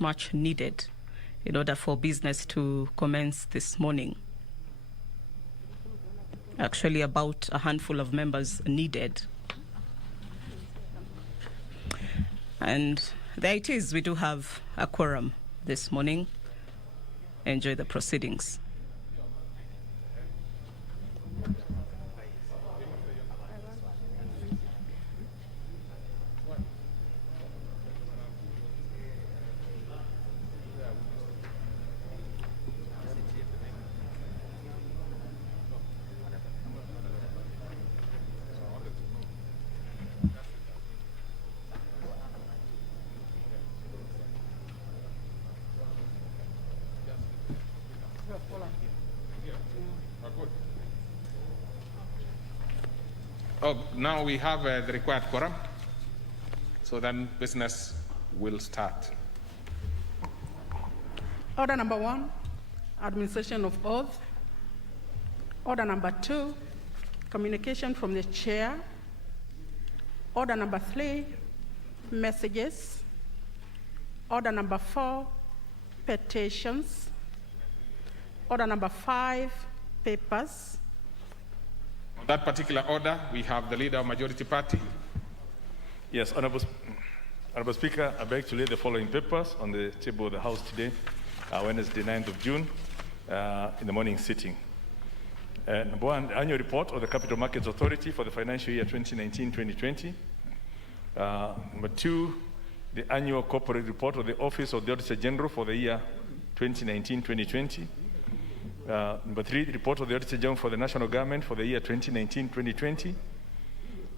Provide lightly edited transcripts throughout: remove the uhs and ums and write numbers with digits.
much needed in order for business to commence this morning. Actually, about a handful of members needed. And there it is, we do have a quorum this morning. Enjoy the proceedings. Now we have the required quorum, so then business will start. Order number 1, administration of oath. Order number 2, communication from the chair. Order number 3, messages. Order number 4, petitions. Order number 5, papers. On that particular order, we have the leader of Majority Party. Yes, Honorable Speaker, I beg to lay the following papers on the table of the House today, Wednesday, 9th of June, in the morning sitting. Number 1, the annual report of the Capital Markets Authority for the financial year 2019-2020. Number 2, the annual corporate report of the Office of the Auditor General for the year 2019-2020. Number 3, the report of the Auditor General for the National Government for the year 2019-2020.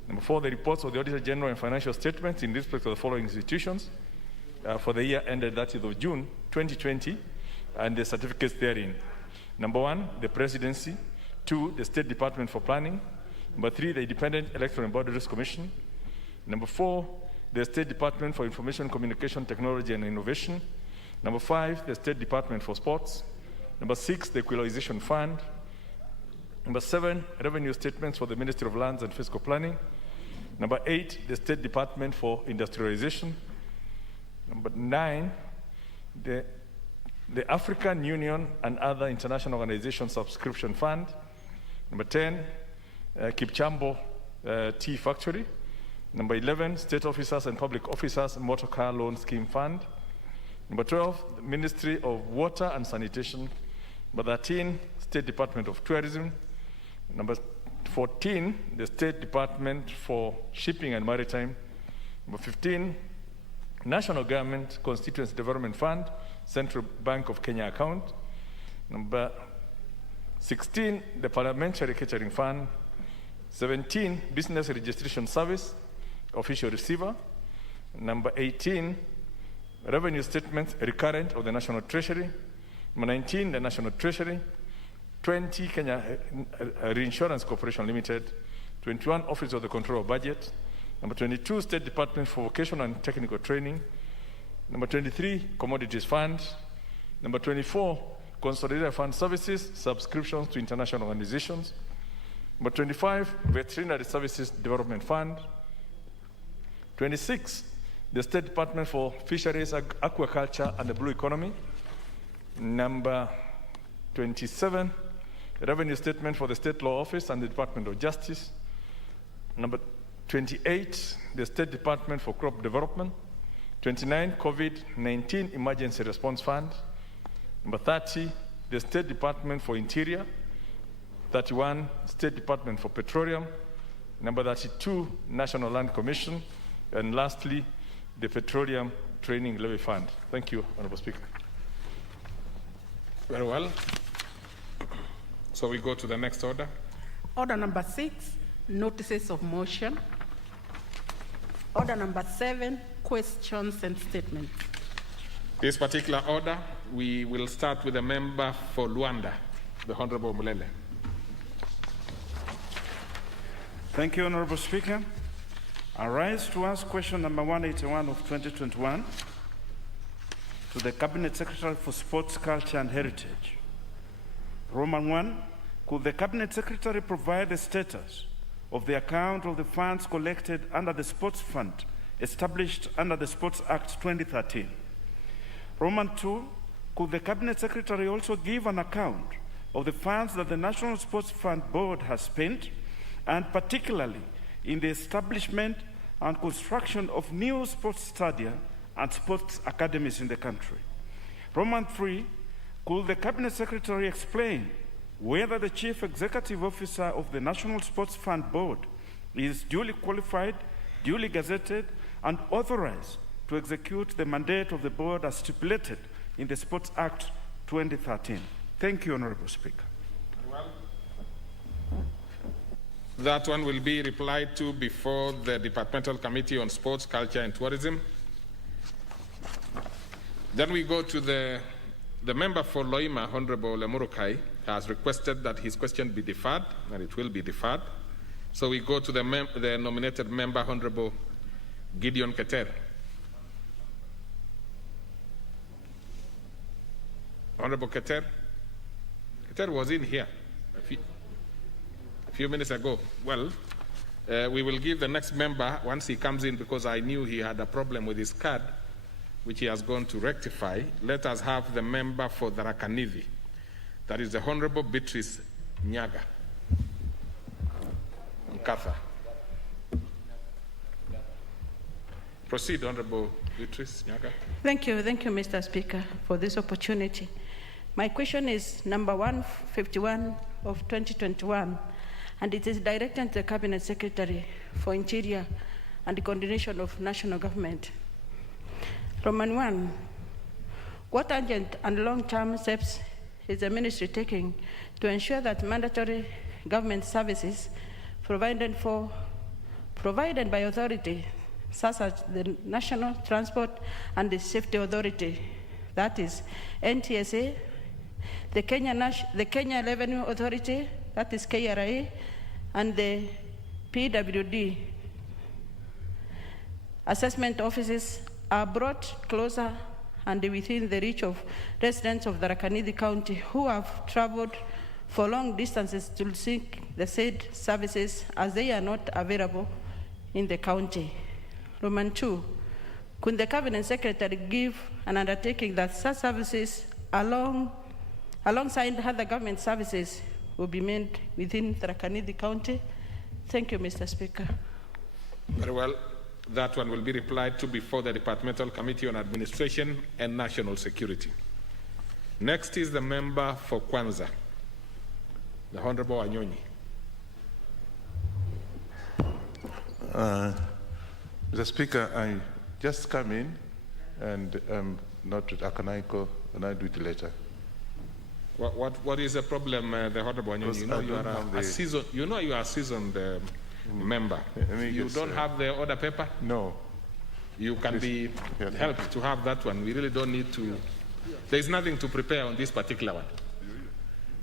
Number 4, the reports of the Auditor General and financial statements in respect of the following institutions for the year ended 30th of June 2020 and the certificates therein. Number 1, the Presidency. 2, the State Department for Planning. Number 3, the Independent Electoral and Boundaries Commission. Number 4, the State Department for Information, Communication, Technology and Innovation. Number 5, the State Department for Sports. Number 6, the Equalization Fund. Number 7, revenue statements for the Ministry of Lands and Fiscal Planning. Number 8, the State Department for Industrialization. Number 9, the African Union and other international organizations subscription fund. Number 10, Kipchambo Tea Factory. Number 11, State Officers and Public Officers Motor Car Loan Scheme Fund. Number 12, the Ministry of Water and Sanitation. Number 13, State Department of Tourism. Number 14, the State Department for Shipping and Maritime. Number 15, National Government Constituency Development Fund, Central Bank of Kenya account. Number 16, the Parliamentary Catering Fund. 17, Business Registration Service, Official Receiver. Number 18, Revenue Statements Recurrent of the National Treasury. Number 19, the National Treasury. 20, Kenya Reinsurance Corporation Limited. 21, Office of the Control of Budget. Number 22, State Department for Vocational and Technical Training. Number 23, Commodities Fund. Number 24, Consolidated Fund Services, Subscriptions to International Organizations. Number 25, Veterinary Services Development Fund. 26, the State Department for Fisheries, Aquaculture and the Blue Economy. Number 27, Revenue Statement for the State Law Office and the Department of Justice. Number 28, the State Department for Crop Development. 29, COVID-19 Emergency Response Fund. Number 30, the State Department for Interior. 31, State Department for Petroleum. Number 32, National Land Commission. And lastly, the Petroleum Training Levy Fund. Thank you, Honorable Speaker. Very well. So we go to the next order. Order number 6, notices of motion. Order number 7, questions and statements. This particular order, we will start with the member for Luanda, the Honorable Mulele. Thank you, Honorable Speaker. I rise to ask question number 181 of 2021 to the Cabinet Secretary for Sports, Culture and Heritage. Roman 1, could the Cabinet Secretary provide the status of the account of the funds collected under the Sports Fund established under the Sports Act 2013? Roman 2, could the Cabinet Secretary also give an account of the funds that the National Sports Fund Board has spent, and particularly in the establishment and construction of new sports stadia and sports academies in the country? Roman 3, could the Cabinet Secretary explain whether the Chief Executive Officer of the National Sports Fund Board is duly qualified, duly gazetted, and authorized to execute the mandate of the board as stipulated in the Sports Act 2013? Thank you, Honorable Speaker. Well, that one will be replied to before the Departmental Committee on Sports, Culture, and Tourism. Then we go to the member for Loima, Honorable Lemurukai, has requested that his question be deferred, and it will be deferred. So we go to the nominated member, Honorable Gideon Keter. Honorable Keter? Keter was in here a few minutes ago. Well, we will give the next member once he comes in, because I knew he had a problem with his card, which he has gone to rectify. Let us have the member for the Rakanithi. That is the Honorable Beatrice Nyaga. Nkatha. Proceed, Honorable Beatrice Nyaga. Thank you, Mr. Speaker, for this opportunity. My question is number 151 of 2021, and it is directed to the Cabinet Secretary for Interior and the Coordination of National Government. Roman 1, what urgent and long-term steps is the ministry taking to ensure that mandatory government services provided by authority such as the National Transport and the Safety Authority, that is NTSA, the Kenya Revenue Authority, that is KRA, and the PWD assessment offices are brought closer and within the reach of residents of the Rakanithi County who have traveled for long distances to seek the said services, as they are not available in the county. Roman 2, could the Cabinet Secretary give an undertaking that such services alongside other government services will be made within the Rakanithi County? Thank you, Mr. Speaker. Very well. That one will be replied to before the Departmental Committee on Administration and National Security. Next is the member for Kwanza, the Honorable Anyonyi. Mr. Speaker, I just come in and not with Akanaiko, and I do it later. What is the problem, the Honorable Anyonyi? You know you are a seasoned member. You don't have the order paper? No. You can be helped to have that one. We really don't need to. There's nothing to prepare on this particular one.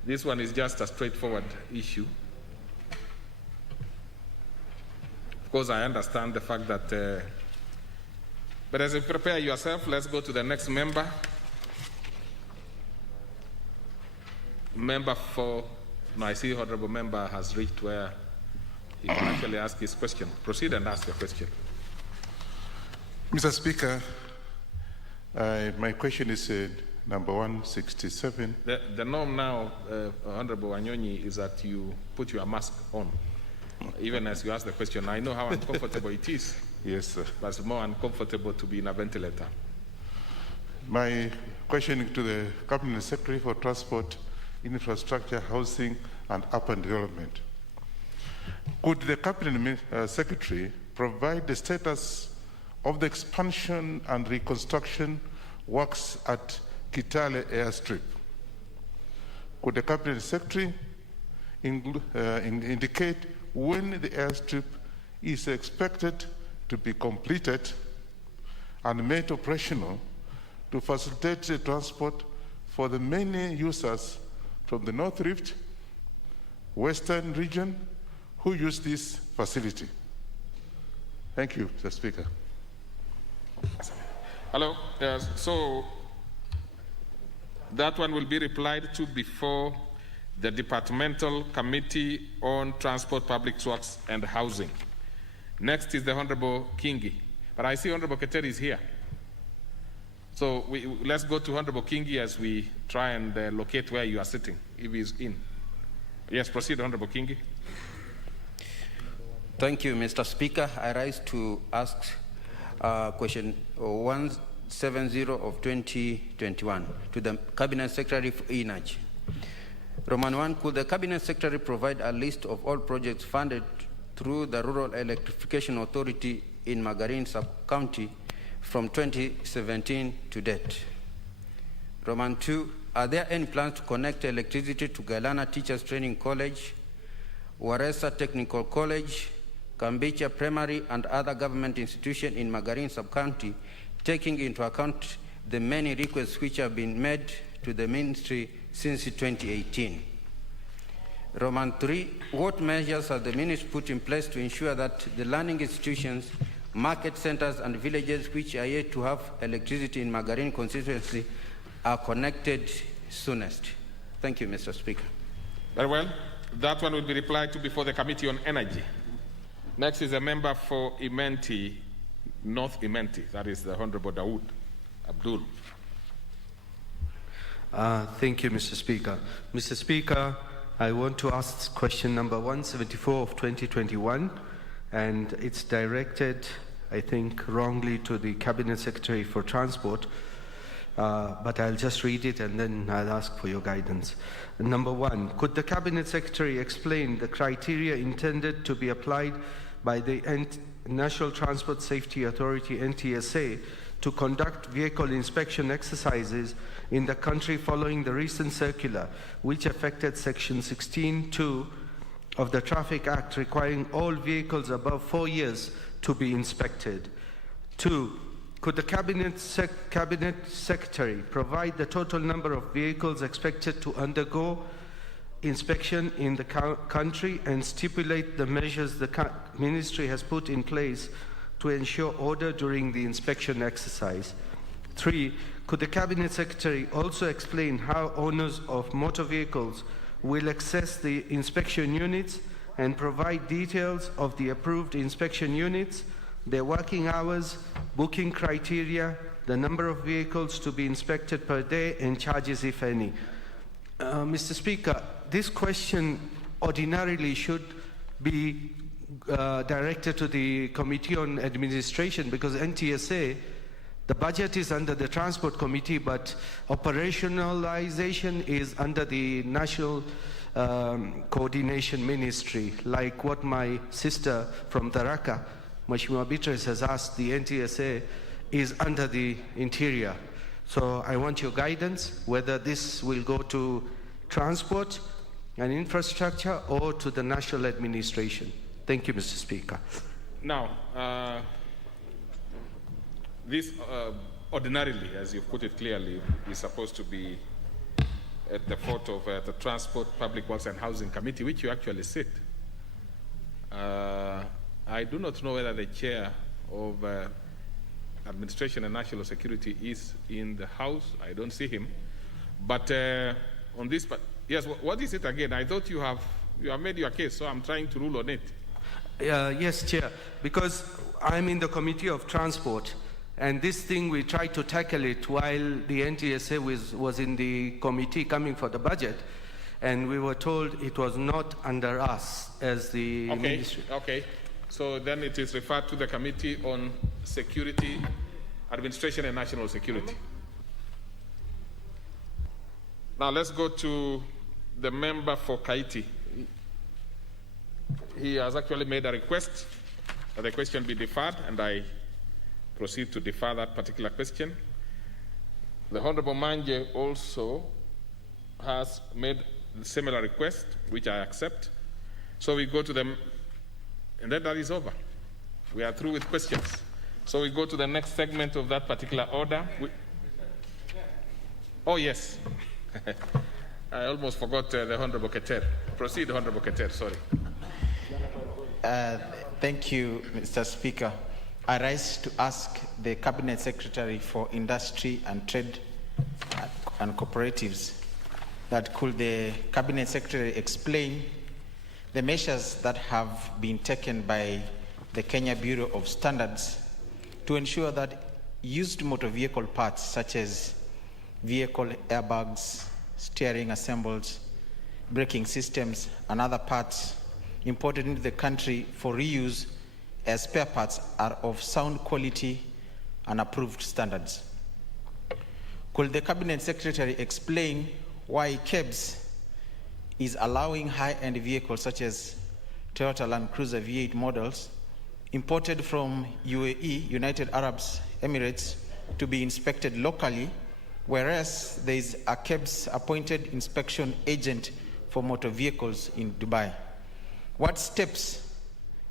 This one is just a straightforward issue. Of course, I understand the fact that, but as you prepare yourself, let's go to the next member. Member for, no, I see Honorable Member has reached where he can actually ask his question. Proceed and ask your question. Mr. Speaker, my question is number 167. The norm now, Honorable Anyonyi, is that you put your mask on, even as you ask the question. I know how uncomfortable it is. Yes, sir. But it's more uncomfortable to be in a ventilator. My question to the Cabinet Secretary for Transport, Infrastructure, Housing, and Urban Development. Could the Cabinet Secretary provide the status of the expansion and reconstruction works at Kitale Airstrip? Could the Cabinet Secretary indicate when the airstrip is expected to be completed and made operational to facilitate the transport for the many users from the North Rift, Western region, who use this facility? Thank you, Mr. Speaker. Hello. So that one will be replied to before the Departmental Committee on Transport, Public Works, and Housing. Next is the Honorable Kingi. But I see Honorable Keteri is here. So let's go to Honorable Kingi as we try and locate where you are sitting, if he's in. Yes, proceed, Honorable Kingi. Thank you, Mr. Speaker. I rise to ask question 170 of 2021 to the Cabinet Secretary for Energy. Roman 1, could the Cabinet Secretary provide a list of all projects funded through the Rural Electrification Authority in Magarin Sub-County from 2017 to date? Roman 2, are there any plans to connect electricity to Galana Teachers Training College, Waresa Technical College, Kambicha Primary and other government institutions in Magarin Sub-County, taking into account the many requests which have been made to the ministry since 2018? Roman 3, what measures has the ministry put in place to ensure that the learning institutions, market centers and villages which are yet to have electricity in Magarin constituency are connected soonest? Thank you, Mr. Speaker. Very well. That one will be replied to before the Committee on Energy. Next is a member for Imenti, North Imenti. That is the Honorable Dawood Abdul. Thank you, Mr. Speaker. Mr. Speaker, I want to ask question number 174 of 2021, and it's directed, I think, wrongly to the Cabinet Secretary for Transport, but I'll just read it and then I'll ask for your guidance. Number 1, could the Cabinet Secretary explain the criteria intended to be applied by the National Transport Safety Authority, NTSA, to conduct vehicle inspection exercises in the country following the recent circular, which affected Section 16(2) of the Traffic Act, requiring all vehicles above 4 years to be inspected? 2, could the Cabinet Secretary provide the total number of vehicles expected to undergo inspection in the country and stipulate the measures the Ministry has put in place to ensure order during the inspection exercise? 3, could the Cabinet Secretary also explain how owners of motor vehicles will access the inspection units and provide details of the approved inspection units, their working hours, booking criteria, the number of vehicles to be inspected per day, and charges, if any? Mr. Speaker, this question ordinarily should be directed to the Committee on Administration, because NTSA, the budget is under the Transport Committee, but operationalization is under the National Coordination Ministry, like what my sister from Tharaka, Mheshimiwa Beatrice, has asked. The NTSA is under the Interior. So I want your guidance whether this will go to Transport and Infrastructure or to the National Administration. Thank you, Mr. Speaker. Now, this ordinarily, as you put it clearly, is supposed to be at the fort of the Transport, Public Works and Housing Committee, which you actually sit. I do not know whether the chair of Administration and National Security is in the House. I don't see him. But on this, yes, what is it again? I thought you have made your case, so I'm trying to rule on it. Yes, Chair, because I'm in the Committee of Transport, and this thing we tried to tackle it while the NTSA was in the committee coming for the budget, and we were told it was not under us as the ministry. Okay, so then it is referred to the Committee on Security, Administration and National Security. Now let's go to the member for Kaiti. He has actually made a request that the question be deferred, and I proceed to defer that particular question. The Honorable Manje also has made a similar request, which I accept. So we go to them, and then that is over. We are through with questions. So we go to the next segment of that particular order. Oh, yes. I almost forgot the Honorable Keter. Proceed, Honorable Keter, sorry. Thank you, Mr. Speaker. I rise to ask the Cabinet Secretary for Industry and Trade and Cooperatives that could the Cabinet Secretary explain the measures that have been taken by the Kenya Bureau of Standards to ensure that used motor vehicle parts such as vehicle airbags, steering assembles, braking systems, and other parts imported into the country for reuse as spare parts are of sound quality and approved standards. Could the Cabinet Secretary explain why KBC is allowing high-end vehicles such as Toyota Land Cruiser V8 models imported from UAE, United Arab Emirates, to be inspected locally, whereas there is a KBC appointed inspection agent for motor vehicles in Dubai? What steps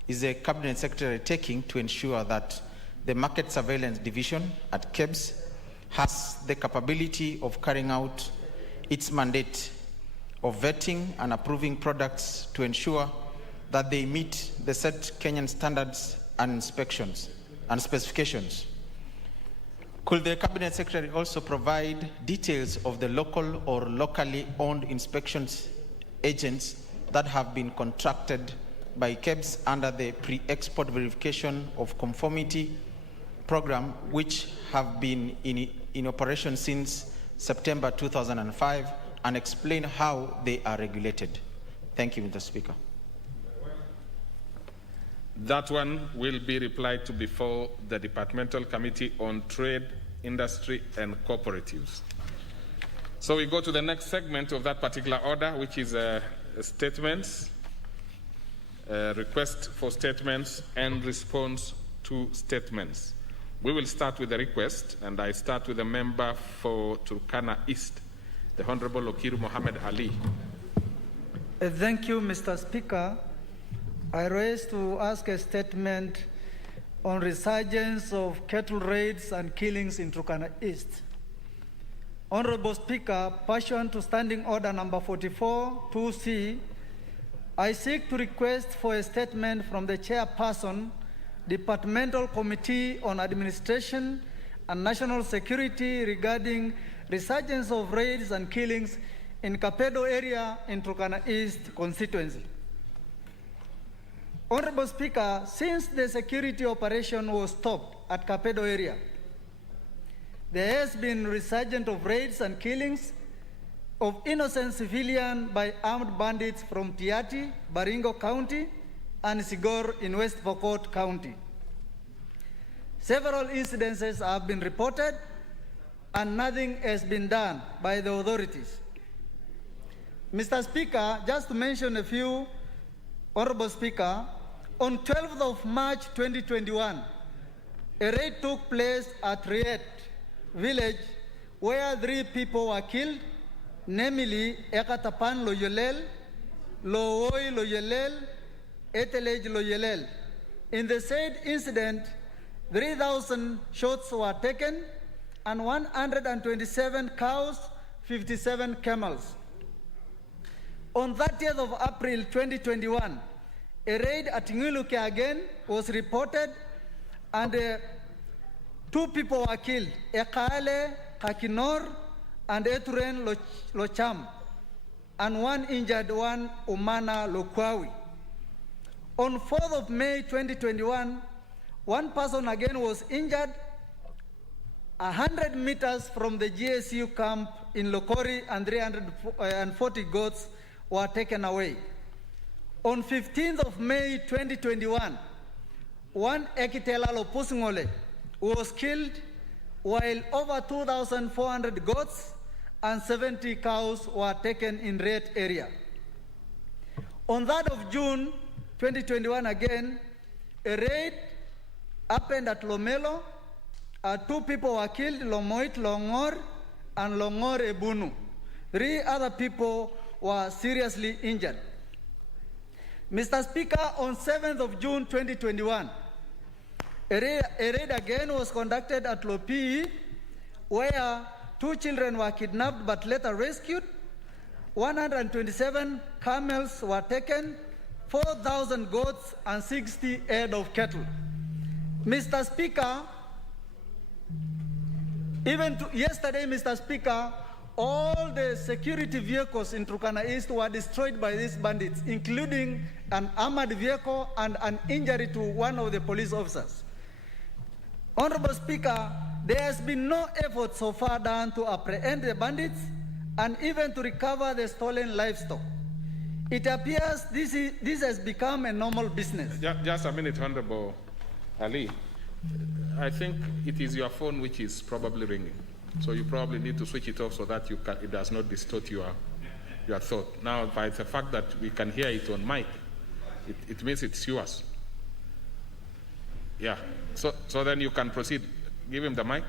is the Cabinet Secretary taking to ensure that the Market Surveillance Division at KBC has the capability of carrying out its mandate of vetting and approving products to ensure that they meet the set Kenyan standards and inspections and specifications? Could the Cabinet Secretary also provide details of the local or locally owned inspections agents that have been contracted by KBC under the pre-export verification of conformity program, which have been in operation since September 2005, and explain how they are regulated? Thank you, Mr. Speaker. That one will be replied to before the Departmental Committee on Trade, Industry, and Cooperatives. So we go to the next segment of that particular order, which is statements, request for statements, and response to statements. We will start with the request, and I start with the member for Turkana East, the Honorable Okiru Mohammed Ali. Thank you, Mr. Speaker. I rise to ask a statement on resurgence of cattle raids and killings in Turkana East. Honorable Speaker, pursuant to Standing Order number 44, 2C, I seek to request for a statement from the Chairperson, Departmental Committee on Administration and National Security regarding resurgence of raids and killings in Kapedo area in Turkana East constituency. Honorable Speaker, since the security operation was stopped at Kapedo area, there has been resurgence of raids and killings of innocent civilians by armed bandits from Tiati, Baringo County, and Sigor in West Pokot County. Several incidences have been reported and nothing has been done by the authorities. Mr. Speaker, just to mention a few, Honorable Speaker, on 12th of March 2021, a raid took place at Riet village where 3 people were killed, namely Ekatapan Loyolel, Looi Loyolel, Etelej Loyolel. In the said incident, 3,000 shots were taken and 127 cows, 57 camels. On 30th of April 2021, a raid at Nguluke again was reported and 2 people were killed, Ekale Kakinor and Eturen Locham, and 1 injured, 1 Umana Lokwawi. On 4th of May 2021, 1 person again was injured 100 meters from the GSU camp in Lokori, and 340 goats were taken away. On 15th of May 2021, 1 Ekitela Lopusngole was killed, while over 2,400 goats and 70 cows were taken in Red area. On that of June 2021 again, a raid happened at Lomelo. 2 people were killed, Lomoit Longor and Longor Ebunu. 3 other people were seriously injured. Mr. Speaker, on 7th of June 2021, a raid again was conducted at Lopi, where 2 children were kidnapped but later rescued. 127 camels were taken, 4,000 goats, and 60 head of cattle. Mr. Speaker, even yesterday, Mr. Speaker, all the security vehicles in Turkana East were destroyed by these bandits, including an armored vehicle and an injury to one of the police officers. Honorable Speaker, there has been no effort so far done to apprehend the bandits and even to recover the stolen livestock. It appears this has become a normal business. Just a minute, Honorable Ali. I think it is your phone which is probably ringing. So you probably need to switch it off so that it does not distort your thought. Now, by the fact that we can hear it on mic, it means it's yours. Yeah. So then you can proceed. Give him the mic.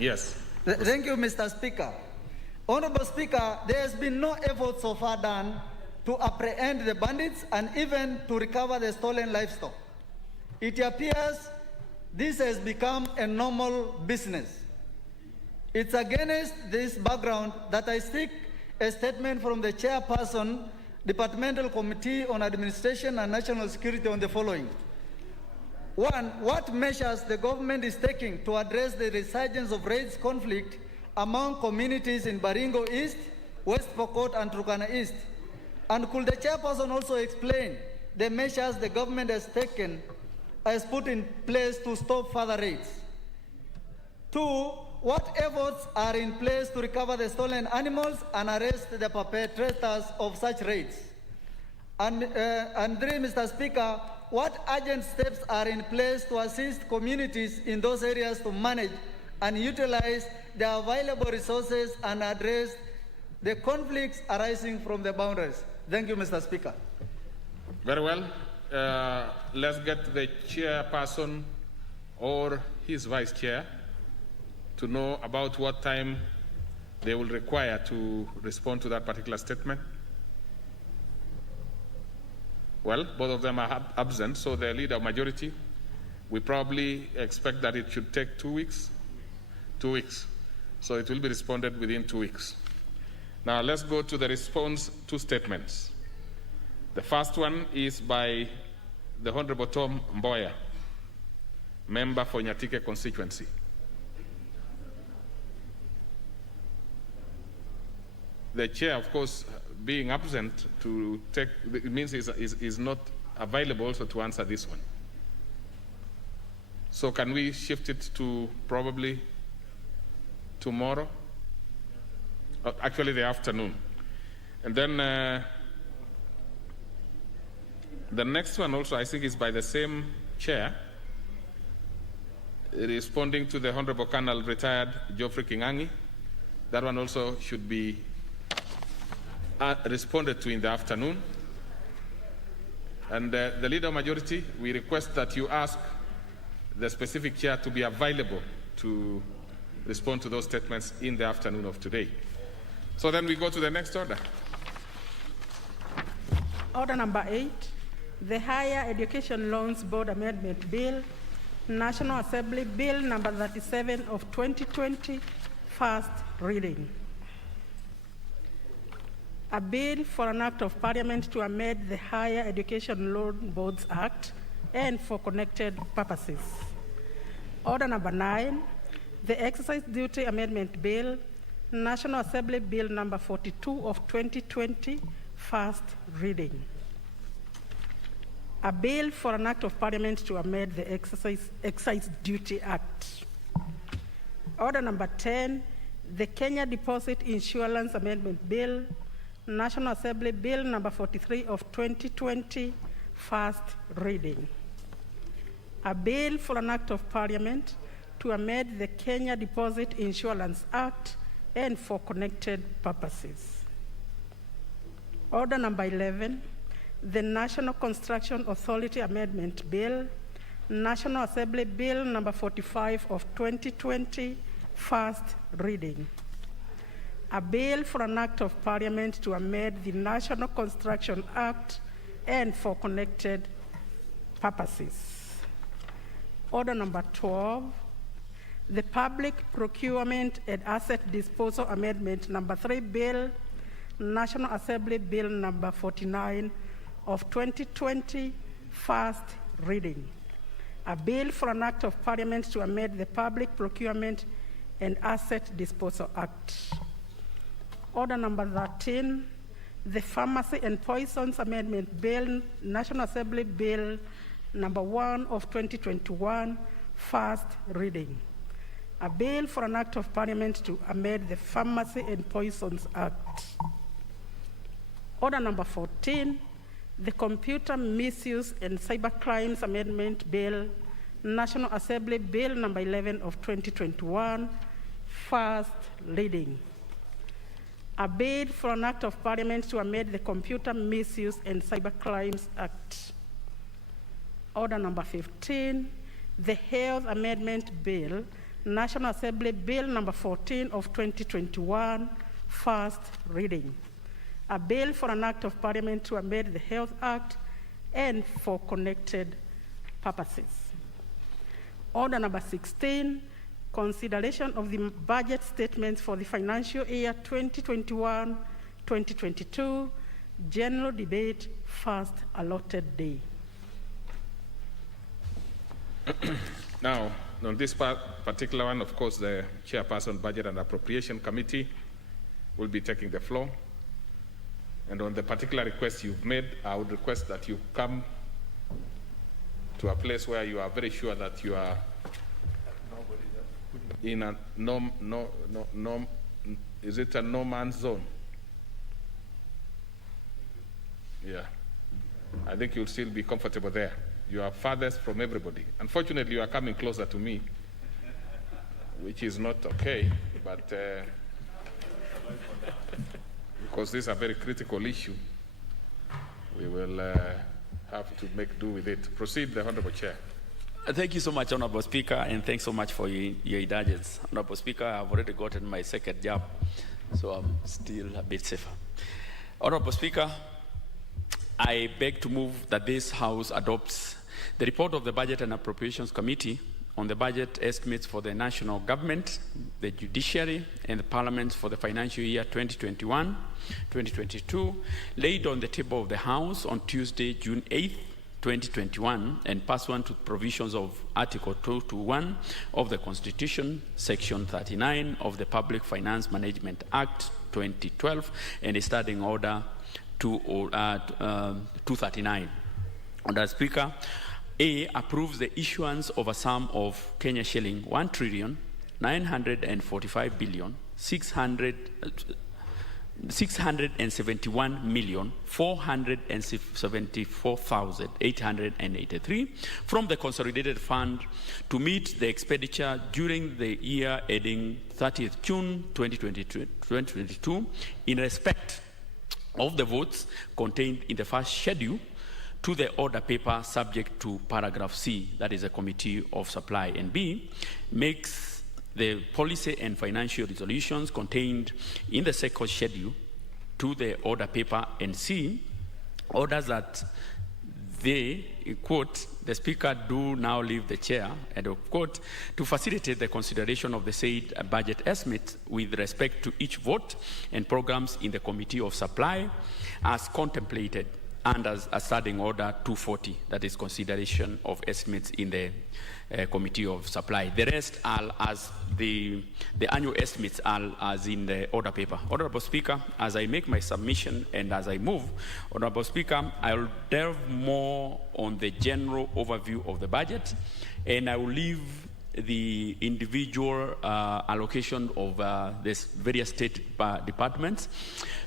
Yes. Thank you, Mr. Speaker. Honorable Speaker, there has been no effort so far done to apprehend the bandits and even to recover the stolen livestock. It appears this has become a normal business. It's against this background that I seek a statement from the Chairperson, Departmental Committee on Administration and National Security on the following. 1, what measures the government is taking to address the resurgence of race conflict among communities in Baringo East, West Pokot, and Turkana East? And could the Chairperson also explain the measures the government has put in place to stop further raids? 2, what efforts are in place to recover the stolen animals and arrest the perpetrators of such raids? And 3, Mr. Speaker, what urgent steps are in place to assist communities in those areas to manage and utilize the available resources and address the conflicts arising from the boundaries? Thank you, Mr. Speaker. Very well. Let's get the chairperson or his vice chair to know about what time they will require to respond to that particular statement. Well, both of them are absent, so the leader majority, we probably expect that it should take 2 weeks. 2 weeks. So it will be responded within 2 weeks. Now let's go to the response to statements. The first one is by the Honorable Tom Mboya, member for Nyatike constituency. The chair, of course, being absent to take, it means is not available also to answer this one. So can we shift it to probably tomorrow? Actually the afternoon. And then the next one also I think is by the same chair, responding to the Honorable Colonel retired Geoffrey Kingangi. That one also should be responded to in the afternoon. And the leader majority, we request that you ask the specific chair to be available to respond to those statements in the afternoon of today. So then we go to the next order. Order number 8, the Higher Education Loans Board Amendment Bill, National Assembly Bill number 37 of 2020, first reading. A bill for an act of parliament to amend the Higher Education Loan Boards Act and for connected purposes. Order number 9, the Exercise Duty Amendment Bill, National Assembly Bill number 42 of 2020, first reading. A bill for an act of parliament to amend the Excise Duty Act. Order number 10, the Kenya Deposit Insurance Amendment Bill, National Assembly Bill number 43 of 2020, first reading. A bill for an act of parliament to amend the Kenya Deposit Insurance Act and for connected purposes. Order number 11, the National Construction Authority Amendment Bill, National Assembly Bill number 45 of 2020, first reading. A bill for an act of parliament to amend the National Construction Act and for connected purposes. Order number 12, the Public Procurement and Asset Disposal Amendment number 3 Bill, National Assembly Bill number 49 of 2020, first reading. A bill for an act of parliament to amend the Public Procurement and Asset Disposal Act. Order number 13, the Pharmacy and Poisons Amendment Bill, National Assembly Bill number 1 of 2021, first reading. A bill for an act of parliament to amend the Pharmacy and Poisons Act. Order number 14, the Computer Misuse and Cybercrimes Amendment Bill, National Assembly Bill number 11 of 2021, first reading. A bill for an act of parliament to amend the Computer Misuse and Cybercrimes Act. Order number 15, the Health Amendment Bill, National Assembly Bill number 14 of 2021, first reading. A bill for an act of parliament to amend the Health Act and for connected purposes. Order number 16, consideration of the budget statements for the financial year 2021-2022, general debate, first allotted day. Now, on this particular one, of course, the chairperson, Budget and Appropriation Committee, will be taking the floor. And on the particular request you've made, I would request that you come to a place where you are very sure that you are in a is it a no man's zone? Yeah. I think you'll still be comfortable there. You are farthest from everybody. Unfortunately, you are coming closer to me, which is not okay, but because this is a very critical issue, we will have to make do with it. Proceed, the Honorable Chair. Thank you so much, Honorable Speaker, and thanks so much for your indulgence. Honorable Speaker, I've already gotten my second jab, so I'm still a bit safer. Honorable Speaker, I beg to move that this House adopts the report of the Budget and Appropriations Committee on the budget estimates for the national government, the judiciary, and the parliament for the financial year 2021-2022, laid on the table of the House on Tuesday, June 8th, 2021, and pursuant to provisions of Article 221 of the Constitution, Section 39 of the Public Finance Management Act 2012, and a Standing Order 239. Under Speaker, A, approves the issuance of a sum of Kenya shilling 1,671,474,883 from the Consolidated Fund to meet the expenditure during the year ending 30th June 2022 in respect of the votes contained in the first schedule to the order paper subject to paragraph C, that is a Committee of Supply, and B, makes the policy and financial resolutions contained in the second schedule to the order paper, and C, orders that they, quote, the Speaker do now leave the chair, and quote, to facilitate the consideration of the said budget estimate with respect to each vote and programs in the Committee of Supply as contemplated under a Standing Order 240, that is consideration of estimates in the Committee of Supply. The rest are as the annual estimates are as in the order paper. Honorable Speaker, as I make my submission and as I move, Honorable Speaker, I will delve more on the general overview of the budget, and I will leave the individual allocation of these various state departments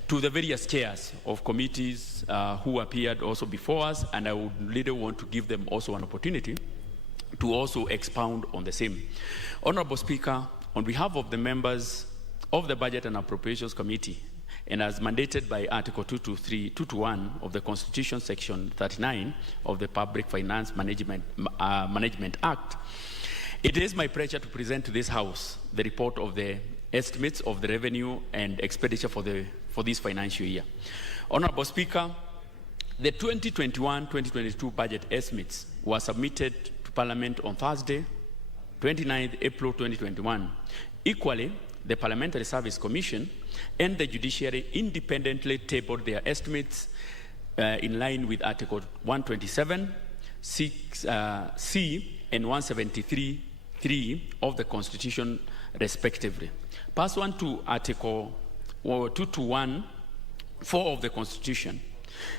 to the various chairs of committees who appeared also before us, and I would really want to give them also an opportunity to also expound on the same. Honorable Speaker, on behalf of the members of the Budget and Appropriations Committee, and as mandated by Article 221 of the Constitution, Section 39 of the Public Finance Management Act, it is my pleasure to present to this House the report of the estimates of the revenue and expenditure for this financial year. Honorable Speaker, the 2021-2022 budget estimates were submitted to Parliament on Thursday, 29th April 2021. Equally, the Parliamentary Service Commission and the Judiciary independently tabled their estimates in line with Article 127, 6C, and 173(3) of the Constitution, respectively. Pursuant to Article 221, 4 of the Constitution,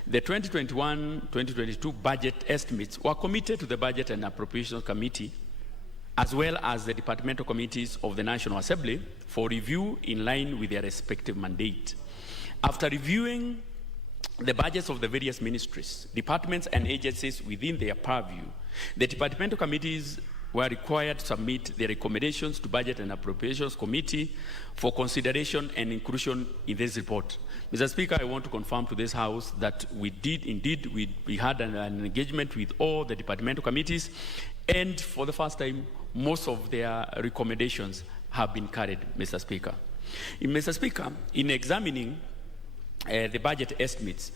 the 2021-2022 budget estimates were committed to the Budget and Appropriations Committee as well as the departmental committees of the National Assembly for review in line with their respective mandate. After reviewing the budgets of the various ministries, departments, and agencies within their purview, the departmental committees were required to submit their recommendations to Budget and Appropriations Committee for consideration and inclusion in this report. Mr. Speaker, I want to confirm to this House that we had an engagement with all the departmental committees, and for the first time, most of their recommendations have been carried, Mr. Speaker. Mr. Speaker, in examining the budget estimates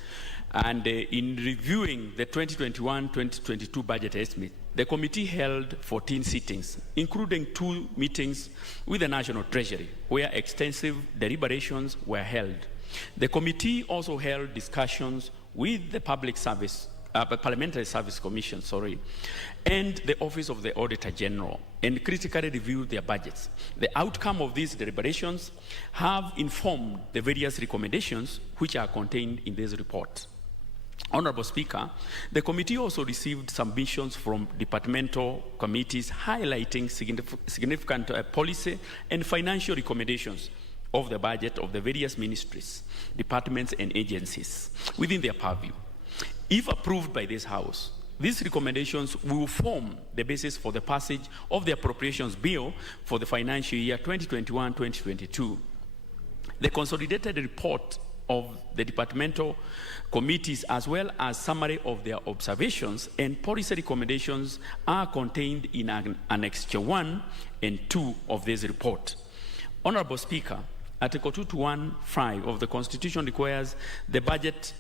and in reviewing the 2021-2022 budget estimate, the committee held 14 sittings, including 2 meetings with the National Treasury, where extensive deliberations were held. The committee also held discussions with the Parliamentary Service Commission, and the Office of the Auditor General, and critically reviewed their budgets. The outcome of these deliberations have informed the various recommendations which are contained in this report. Honorable Speaker, the committee also received submissions from departmental committees highlighting significant policy and financial recommendations of the budget of the various ministries, departments, and agencies within their purview. If approved by this House, these recommendations will form the basis for the passage of the Appropriations Bill for the financial year 2021-2022. The consolidated report of the departmental committees, as well as summary of their observations and policy recommendations, are contained in Annexure 1 and 2 of this report. Honorable Speaker, Article 221(5) of the Constitution requires the Budget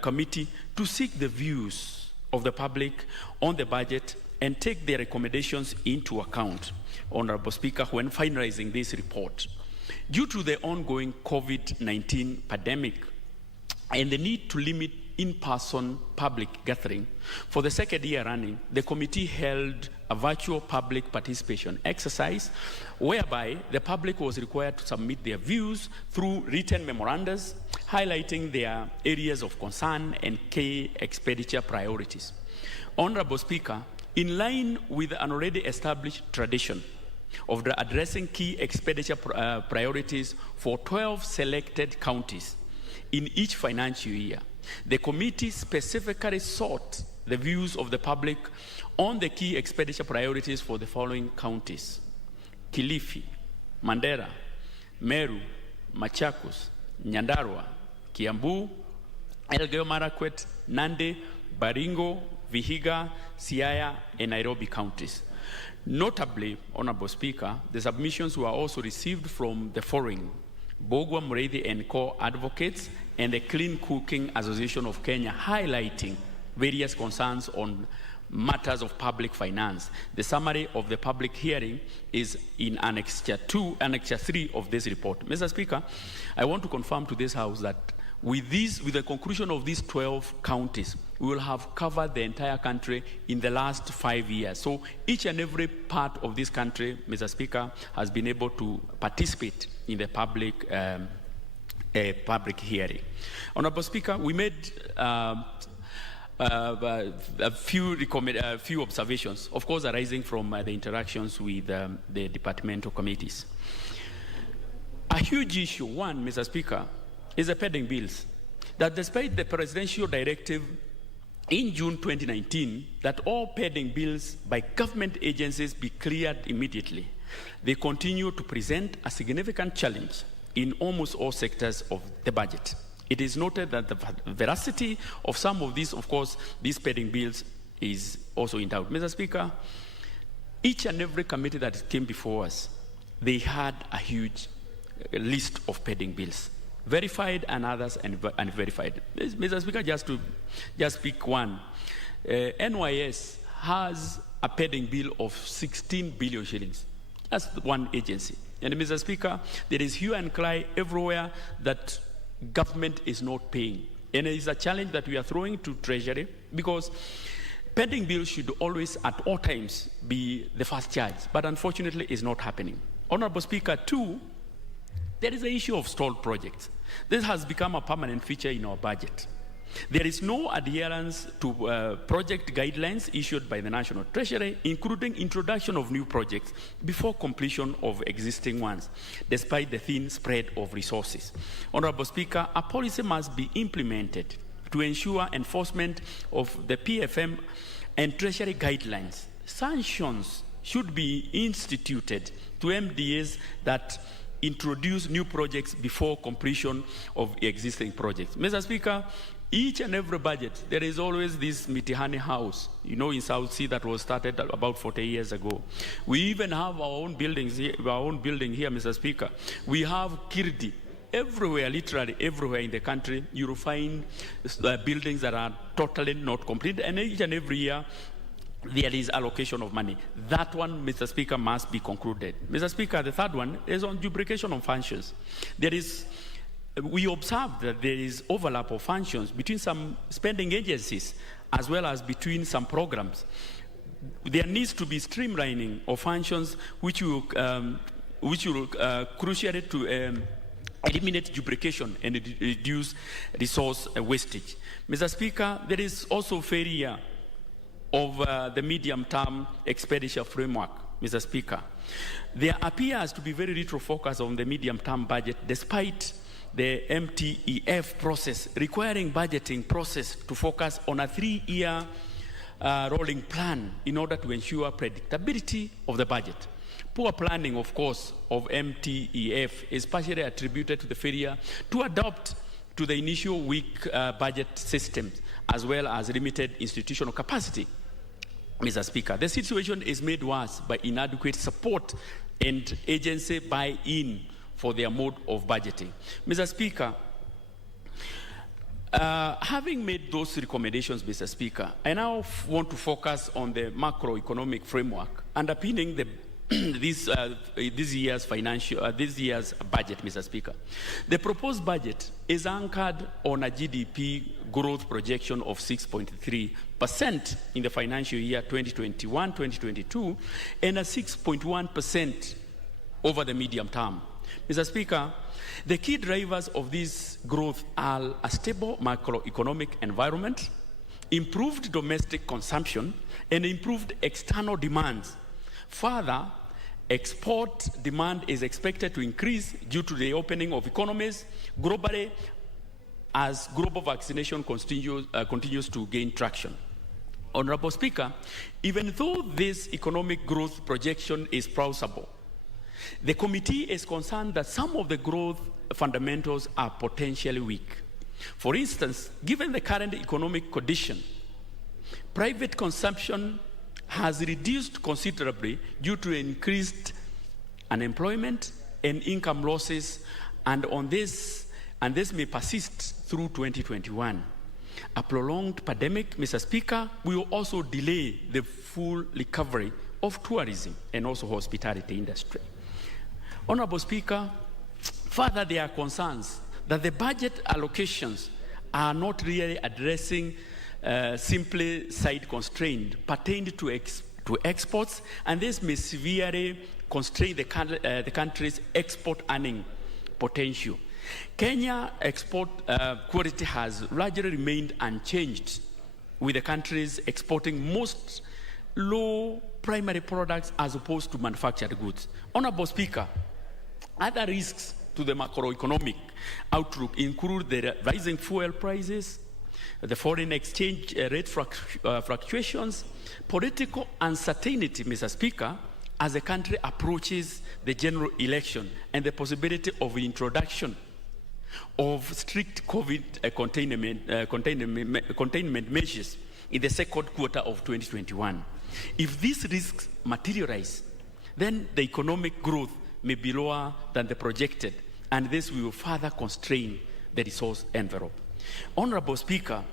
Committee to seek the views of the public on the budget and take their recommendations into account, Honorable Speaker, when finalizing this report. Due to the ongoing COVID-19 pandemic and the need to limit in-person public gathering, for the second year running, the committee held a virtual public participation exercise whereby the public was required to submit their views through written memorandums highlighting their areas of concern and key expenditure priorities. Honorable Speaker, in line with an already established tradition of addressing key expenditure priorities for 12 selected counties in each financial year, the committee specifically sought the views of the public on the key expenditure priorities for the following counties: Kilifi, Mandera, Meru, Machakos, Nyandarua, Kiambu, Elgeyo Marakwet, Nandi, Baringo, Vihiga, Siaya, and Nairobi counties. Notably, Honorable Speaker, the submissions were also received from the following: Bogwa Muriithi and Co. advocates and the Clean Cooking Association of Kenya, highlighting various concerns on matters of public finance. The summary of the public hearing is in Annexure 3 of this report. Mr. Speaker, I want to confirm to this House that with the conclusion of these 12 counties, we will have covered the entire country in the last 5 years. So each and every part of this country, Mr. Speaker, has been able to participate in the public hearing. Honorable Speaker, we made a few observations, of course, arising from the interactions with the departmental committees. A huge issue, one, Mr. Speaker, is the pending bills. That despite the presidential directive in June 2019 that all pending bills by government agencies be cleared immediately, they continue to present a significant challenge in almost all sectors of the budget. It is noted that the veracity of some of these, of course, these pending bills is also in doubt. Mr. Speaker, each and every committee that came before us, they had a huge list of pending bills, verified and others unverified. Mr. Speaker, just pick one. NYS has a pending bill of 16 billion shillings. That's one agency. And Mr. Speaker, there is hue and cry everywhere that government is not paying. And it is a challenge that we are throwing to Treasury, because pending bills should always, at all times, be the first charge. But unfortunately, it's not happening. Honorable Speaker, two, there is the issue of stalled projects. This has become a permanent feature in our budget. There is no adherence to project guidelines issued by the National Treasury, including introduction of new projects before completion of existing ones, despite the thin spread of resources. Honorable Speaker, a policy must be implemented to ensure enforcement of the PFM and Treasury guidelines. Sanctions should be instituted to MDAs that introduce new projects before completion of existing projects. Mr. Speaker, each and every budget, there is always this Mitihani house, in South Sea that was started about 40 years ago. We even have our own buildings here, Mr. Speaker. We have Kirdi. Everywhere, literally everywhere in the country, you will find buildings that are totally not complete, and each and every year, there is allocation of money. That one, Mr. Speaker, must be concluded. Mr. Speaker, the third one is on duplication of functions. We observe that there is overlap of functions between some spending agencies as well as between some programs. There needs to be streamlining of functions which will cruciate to eliminate duplication and reduce resource wastage. Mr. Speaker, there is also failure of the medium-term expenditure framework, Mr. Speaker. There appears to be very little focus on the medium-term budget, despite the MTEF process requiring budgeting process to focus on a 3-year rolling plan in order to ensure predictability of the budget. Poor planning, of course, of MTEF is partially attributed to the failure to adopt to the initial weak budget systems, as well as limited institutional capacity. Mr. Speaker, the situation is made worse by inadequate support and agency buy-in for their mode of budgeting. Mr. Speaker, having made those recommendations, Mr. Speaker, I now want to focus on the macroeconomic framework underpinning this year's budget, Mr. Speaker. The proposed budget is anchored on a GDP growth projection of 6.3% in the financial year 2021-2022 and a 6.1% over the medium term. Mr. Speaker, the key drivers of this growth are a stable macroeconomic environment, improved domestic consumption, and improved external demands. Further, export demand is expected to increase due to the opening of economies globally as global vaccination continues to gain traction. Honorable Speaker, even though this economic growth projection is plausible, the committee is concerned that some of the growth fundamentals are potentially weak. For instance, given the current economic condition, private consumption has reduced considerably due to increased unemployment and income losses, and this may persist through 2021. A prolonged pandemic, Mr. Speaker, will also delay the full recovery of tourism and also hospitality industry. Honorable Speaker, further there are concerns that the budget allocations are not really addressing simply side constraint pertaining to exports, and this may severely constrain the country's export earning potential. Kenya export quality has largely remained unchanged, with the countries exporting most low primary products as opposed to manufactured goods. Honorable Speaker, other risks to the macroeconomic outlook include the rising fuel prices, the foreign exchange rate fluctuations, political uncertainty, Mr. Speaker, as the country approaches the general election, and the possibility of the introduction of strict COVID containment measures in the second quarter of 2021. If these risks materialize, then the economic growth may be lower than the projected, and this will further constrain the resource envelope. Honorable Speaker,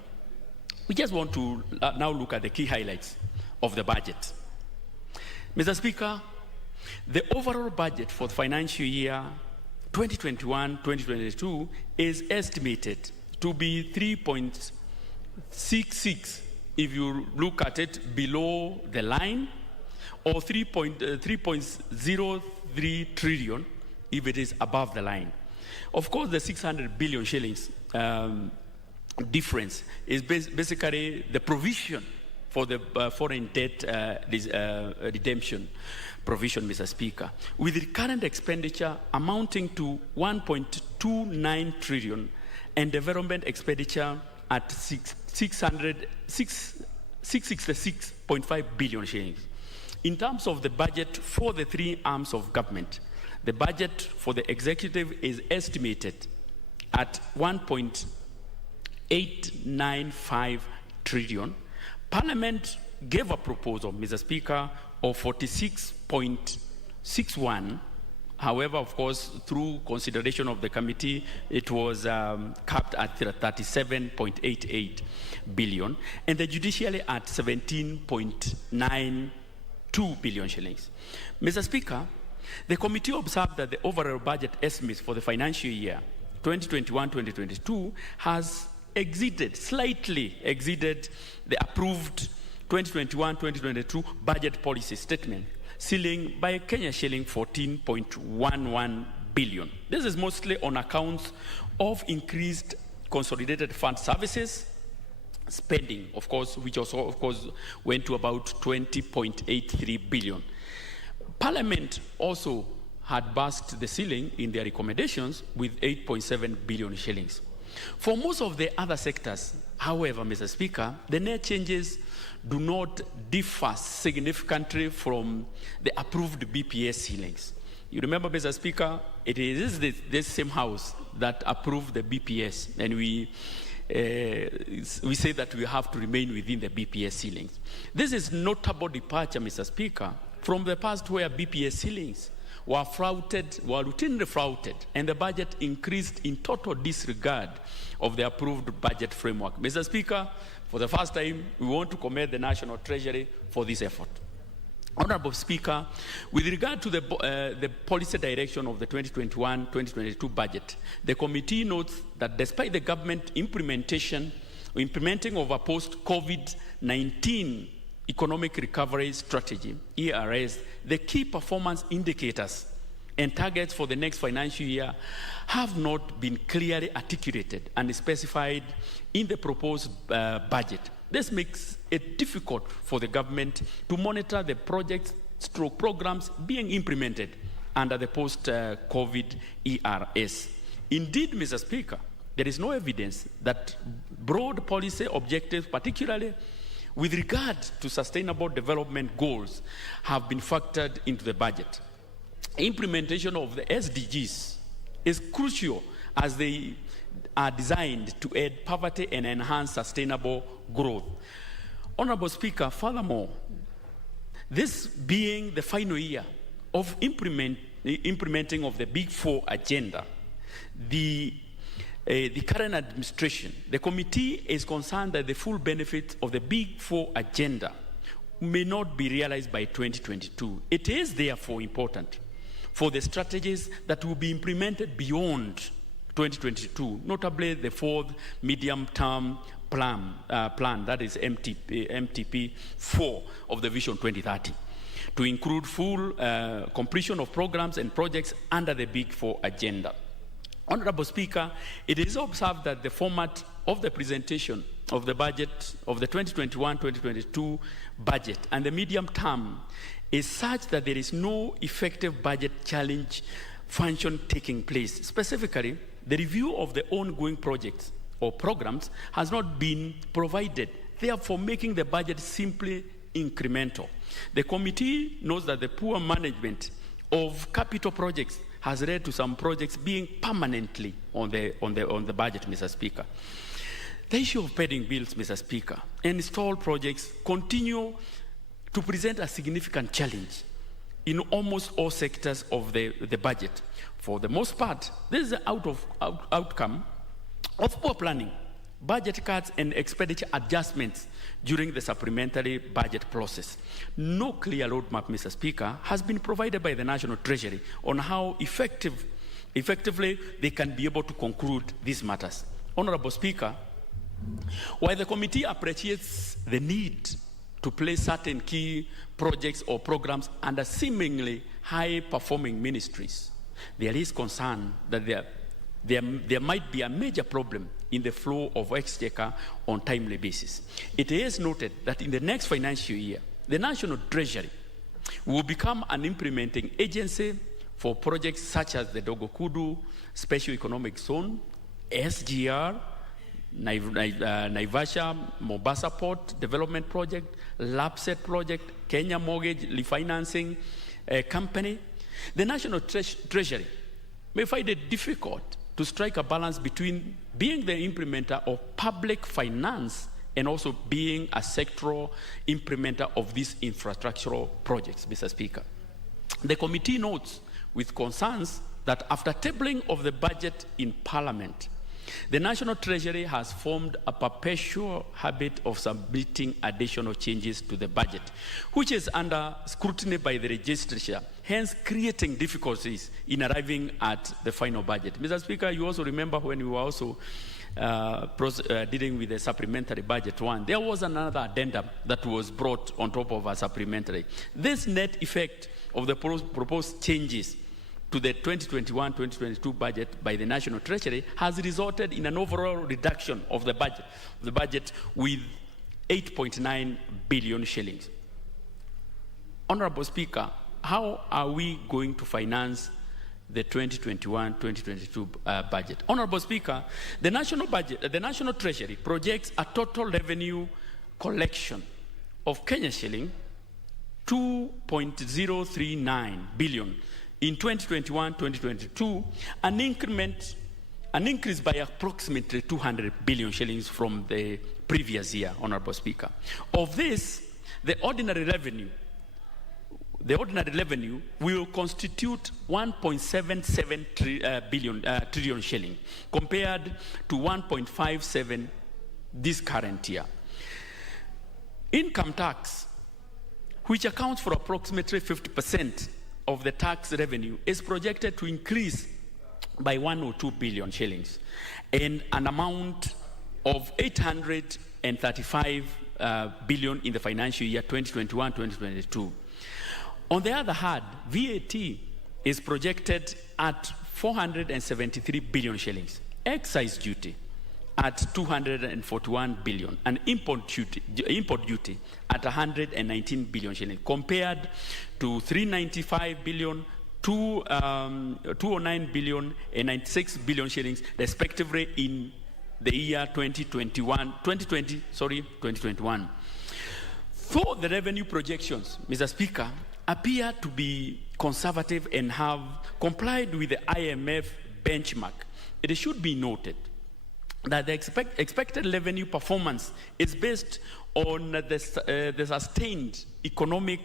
we just want to now look at the key highlights of the budget. Mr. Speaker, the overall budget for the financial year 2021-2022 is estimated to be 3.66 if you look at it below the line, or 3.03 trillion if it is above the line. Of course, the 600 billion shillings difference is basically the provision for the foreign debt redemption provision, Mr. Speaker, with the current expenditure amounting to 1.29 trillion and development expenditure at 666.5 billion shillings. In terms of the budget for the three arms of government, the budget for the executive is estimated at 1.895 trillion. Parliament gave a proposal, Mr. Speaker, of 46.61. However, of course, through consideration of the committee, it was capped at 37.88 billion, and the judiciary at 17.92 billion shillings. Mr. Speaker, the committee observed that the overall budget estimates for the financial year 2021-2022 has slightly exceeded the approved 2021-2022 budget policy statement, ceiling by Kenya shilling 14.11 billion. This is mostly on account of increased consolidated fund services spending, of course, which also, of course, went to about 20.83 billion. Parliament also had burst the ceiling in their recommendations with 8.7 billion shillings. For most of the other sectors, however, Mr. Speaker, the net changes do not differ significantly from the approved BPS ceilings. You remember, Mr. Speaker, it is this same House that approved the BPS, and we say that we have to remain within the BPS ceilings. This is notable departure, Mr. Speaker, from the past where BPS ceilings were routinely flouted, and the budget increased in total disregard of the approved budget framework. Mr. Speaker, for the first time, we want to commend the National Treasury for this effort. Honorable Speaker, with regard to the policy direction of the 2021-2022 budget, the committee notes that despite the government implementing of a post-COVID-19 economic recovery strategy, ERS, the key performance indicators and targets for the next financial year have not been clearly articulated and specified in the proposed budget. This makes it difficult for the government to monitor the programs being implemented under the post-COVID ERS. Indeed, Mr. Speaker, there is no evidence that broad policy objectives, particularly with regard to sustainable development goals, have been factored into the budget. Implementation of the SDGs is crucial as they are designed to end poverty and enhance sustainable growth. Honorable Speaker, furthermore, this being the final year of implementing of the Big Four agenda, the current administration, the committee is concerned that the full benefits of the Big Four agenda may not be realized by 2022. It is therefore important for the strategies that will be implemented beyond 2022, notably the fourth medium-term plan, that is MTP4 of the Vision 2030, to include full completion of programs and projects under the Big Four agenda. Honorable Speaker, it is observed that the format of the presentation of the budget of the 2021-2022 budget and the medium term is such that there is no effective budget challenge function taking place. Specifically, the review of the ongoing projects or programs has not been provided, therefore making the budget simply incremental. The committee knows that the poor management of capital projects has led to some projects being permanently on the budget, Mr. Speaker. The issue of pending bills, Mr. Speaker, and stalled projects continue to present a significant challenge in almost all sectors of the budget. For the most part, this is the outcome of poor planning, budget cuts, and expenditure adjustments during the supplementary budget process. No clear roadmap, Mr. Speaker, has been provided by the National Treasury on how effectively they can be able to conclude these matters. Honorable Speaker, while the committee appreciates the need to place certain key projects or programs under seemingly high-performing ministries, there is concern that there might be a major problem in the flow of exchequer on timely basis. It is noted that in the next financial year, the National Treasury will become an implementing agency for projects such as the Dogokudu Special Economic Zone, SGR, Naivasha, Mombasa Port Development Project, LAPSET Project, Kenya Mortgage Refinancing Company. The National Treasury may find it difficult to strike a balance between being the implementer of public finance and also being a sectoral implementer of these infrastructural projects, Mr. Speaker. The committee notes with concerns that after tabling of the budget in Parliament, the National Treasury has formed a perpetual habit of submitting additional changes to the budget, which is under scrutiny by the legislature, hence creating difficulties in arriving at the final budget. Mr. Speaker, you also remember when we were also dealing with the supplementary budget one, there was another addendum that was brought on top of a supplementary. This net effect of the proposed changes to the 2021-2022 budget by the National Treasury has resulted in an overall reduction of the budget with 8.9 billion shillings. Honorable Speaker, how are we going to finance the 2021-2022 budget? Honorable Speaker, the National Treasury projects a total revenue collection of Kenya shilling 2.039 billion in 2021-2022, an increase by approximately 200 billion shillings from the previous year, Honorable Speaker. Of this, the ordinary revenue will constitute 1.77 trillion shilling compared to 1.57 this current year. Income tax, which accounts for approximately 50% of the tax revenue, is projected to increase by 102 billion shillings and an amount of 835 billion in the financial year 2021-2022. On the other hand, VAT is projected at 473 billion shillings, excise duty at 241 billion, and import duty at 119 billion shillings, compared to 395 billion, 209 billion, and 96 billion shillings, respectively, in the year 2021. Though the revenue projections, Mr. Speaker, appear to be conservative and have complied with the IMF benchmark, it should be noted that the expected revenue performance is based on the sustained economic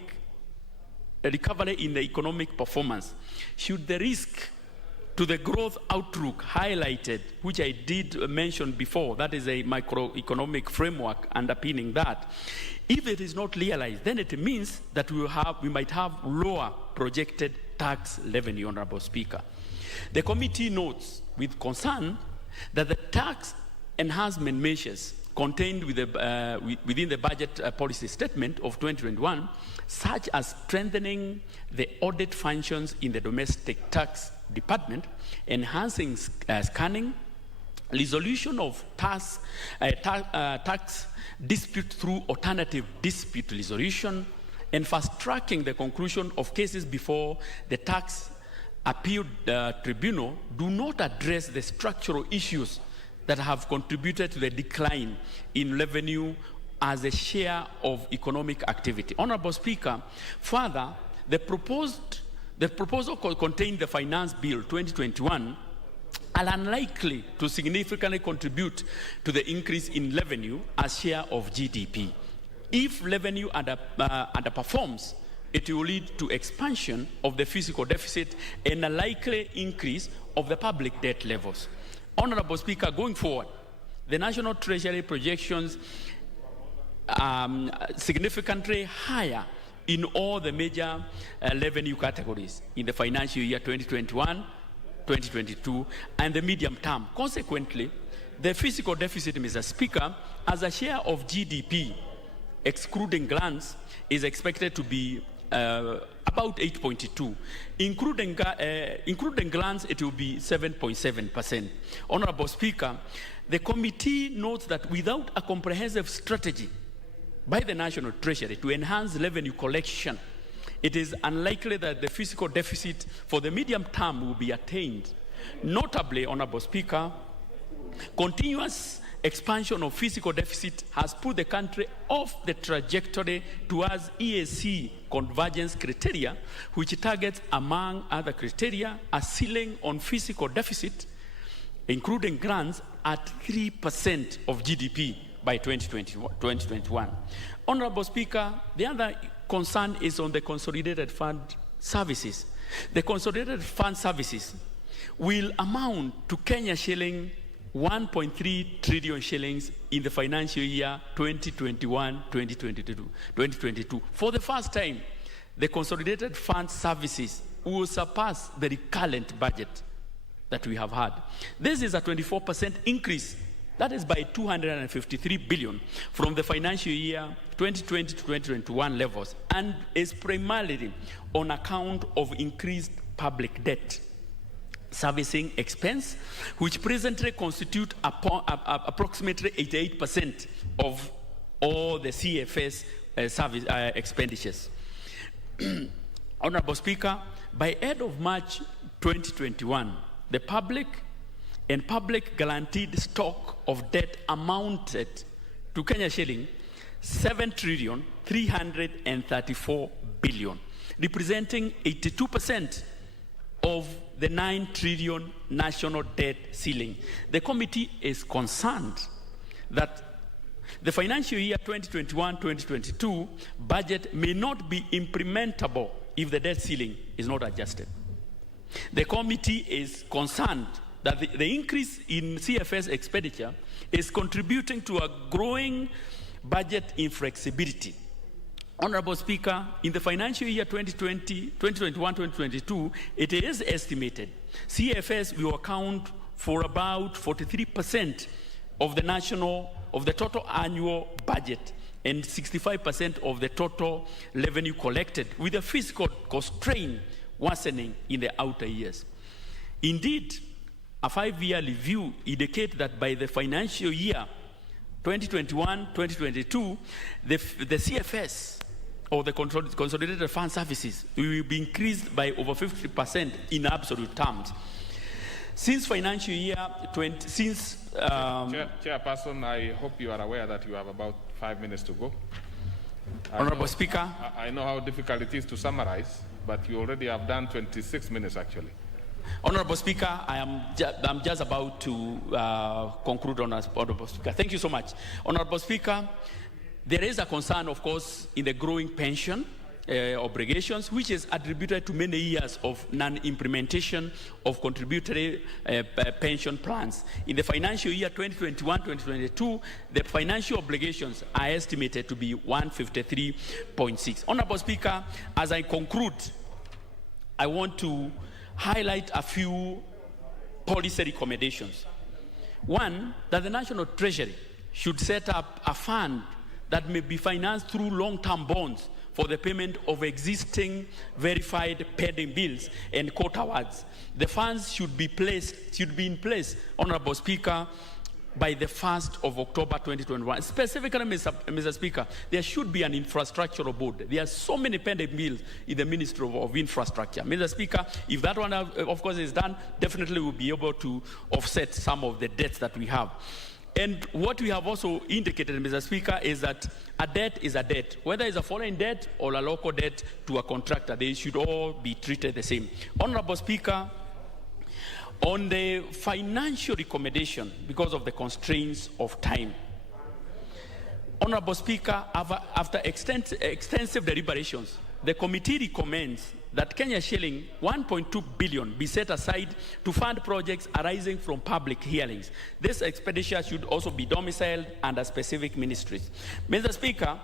recovery in the economic performance. Should the risk to the growth outlook highlighted, which I did mention before, that is a microeconomic framework underpinning that, if it is not realized, then it means that we might have lower projected tax revenue, Honorable Speaker. The committee notes with concern that the tax enhancement measures contained within the budget policy statement of 2021, such as strengthening the audit functions in the domestic tax department, enhancing scanning, resolution of tax dispute through alternative dispute resolution, and fast-tracking the conclusion of cases before the tax appeal tribunal, do not address the structural issues that have contributed to the decline in revenue as a share of economic activity. Honorable Speaker, further, the proposal contained the Finance Bill 2021 are unlikely to significantly contribute to the increase in revenue as share of GDP. If revenue underperforms, it will lead to expansion of the fiscal deficit and a likely increase of the public debt levels. Honorable Speaker, going forward, the National Treasury projections significantly higher in all the major revenue categories in the financial year 2021, 2022, and the medium term. Consequently, the fiscal deficit, Mr. Speaker, as a share of GDP, excluding grants, is expected to be about 8.2. Including grants, it will be 7.7%. Honorable Speaker, The committee notes that without a comprehensive strategy by the National Treasury to enhance revenue collection, it is unlikely that the fiscal deficit for the medium term will be attained. Notably, Honorable Speaker, continuous expansion of fiscal deficit has put the country off the trajectory towards EAC convergence criteria, which targets, among other criteria, a ceiling on fiscal deficit, including grants, at 3% of GDP by 2021. Honorable Speaker, the other concern is on the consolidated fund services. The consolidated fund services will amount to Kenya shilling 1.3 trillion shillings in the financial year 2021-2022. For the first time, the consolidated fund services will surpass the recurrent budget that we have had. This is a 24% increase. That is by 253 billion from the financial year 2020 to 2021 levels, and is primarily on account of increased public debt servicing expense, which presently constitute approximately 88% of all the CFS service expenditures. Honorable Speaker, by end of March 2021, the public and public guaranteed stock of debt amounted to Kenya shilling 7,334 billion, representing 82% of the 9 trillion national debt ceiling. The committee is concerned that the financial year 2021-2022 budget may not be implementable if the debt ceiling is not adjusted. The committee is concerned that the increase in CFS expenditure is contributing to a growing budget inflexibility. Honorable Speaker, in the financial year 2021-2022, it is estimated CFS will account for about 43% of the total annual budget and 65% of the total revenue collected, with a fiscal constraint worsening in the outer years. Indeed, a 5-year review indicates that by the financial year 2021-2022, the CFS, or the consolidated fund services, will be increased by over 50% in absolute terms. Since financial year Chairperson, I hope you are aware that you have about 5 minutes to go. Honorable Speaker, I know how difficult it is to summarize, but you already have done 26 minutes actually. Honorable Speaker, I'm just about to conclude, Honorable Speaker. Thank you so much. Honorable Speaker, there is a concern, of course, in the growing pension obligations, which is attributed to many years of non-implementation of contributory pension plans. In the financial year 2021-2022, the financial obligations are estimated to be 153.6. Honorable Speaker, as I conclude, I want to highlight a few policy recommendations. One, that the National Treasury should set up a fund that may be financed through long-term bonds for the payment of existing verified pending bills and court awards. The funds should be in place, Honorable Speaker, by the 1st of October 2021. Specifically, Mr. Speaker, there should be an infrastructural board. There are so many pending bills in the Ministry of Infrastructure. Mr. Speaker, if that one, of course, is done, definitely we'll be able to offset some of the debts that we have. And what we have also indicated, Mr. Speaker, is that a debt is a debt. Whether it's a foreign debt or a local debt to a contractor, they should all be treated the same. Honorable Speaker, on the financial recommendation, because of the constraints of time, Honorable Speaker, after extensive deliberations, the committee recommends that Kenya shilling 1.2 billion be set aside to fund projects arising from public hearings. This expenditure should also be domiciled under specific ministries. Mr. Speaker,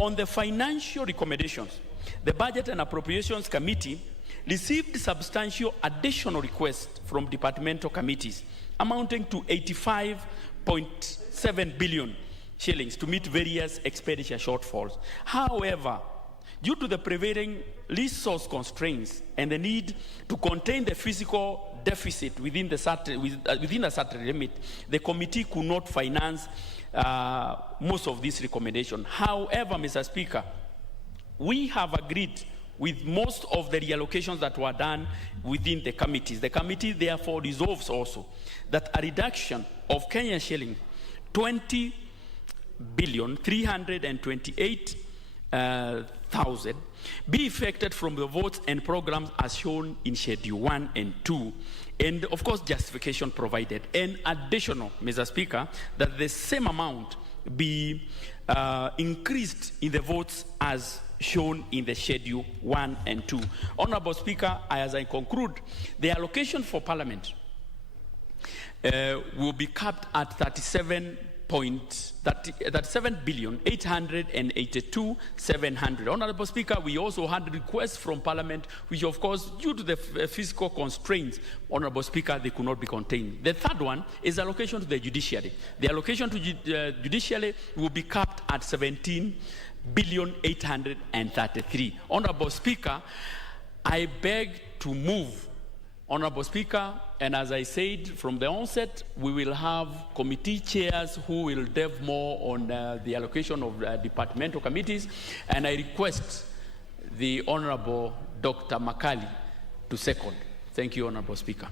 on the financial recommendations, the Budget and Appropriations Committee received substantial additional requests from departmental committees amounting to 85.7 billion shillings to meet various expenditure shortfalls. However, due to the prevailing resource constraints and the need to contain the fiscal deficit within a certain limit, the committee could not finance most of these recommendations. However, Mr. Speaker, we have agreed with most of the reallocations that were done within the committees. The committee therefore resolves also that a reduction of Kenya shilling 20,328,000 be effected from the votes and programs as shown in Schedule 1 and 2, and of course justification provided. And additional, Mr. Speaker, that the same amount be increased in the votes as shown in the Schedule 1 and 2. Honorable Speaker, as I conclude, the allocation for Parliament will be capped at 37,882,700. Honorable Speaker, we also had requests from Parliament, which of course, due to the fiscal constraints, Honorable Speaker, they could not be contained. The third one is allocation to the judiciary. The allocation to judiciary will be capped at 17,833. Honorable Speaker, I beg to move, Honorable Speaker, and as I said from the onset, we will have committee chairs who will delve more on the allocation of departmental committees, and I request the Honorable Dr. Makali to second. Thank you, Honorable Speaker.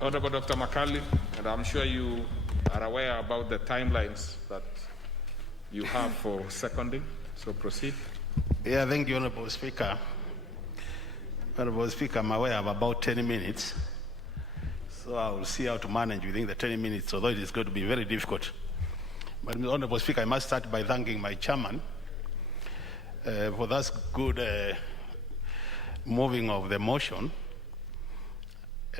Honorable Dr. Makali, and I'm sure you are aware about the timelines that you have for seconding, so proceed. Yeah, thank you, Honorable Speaker. Honorable Speaker, I'm aware of about 10 minutes, so I will see how to manage within the 10 minutes, although it is going to be very difficult. But, Honorable Speaker, I must start by thanking my chairman for that good moving of the motion,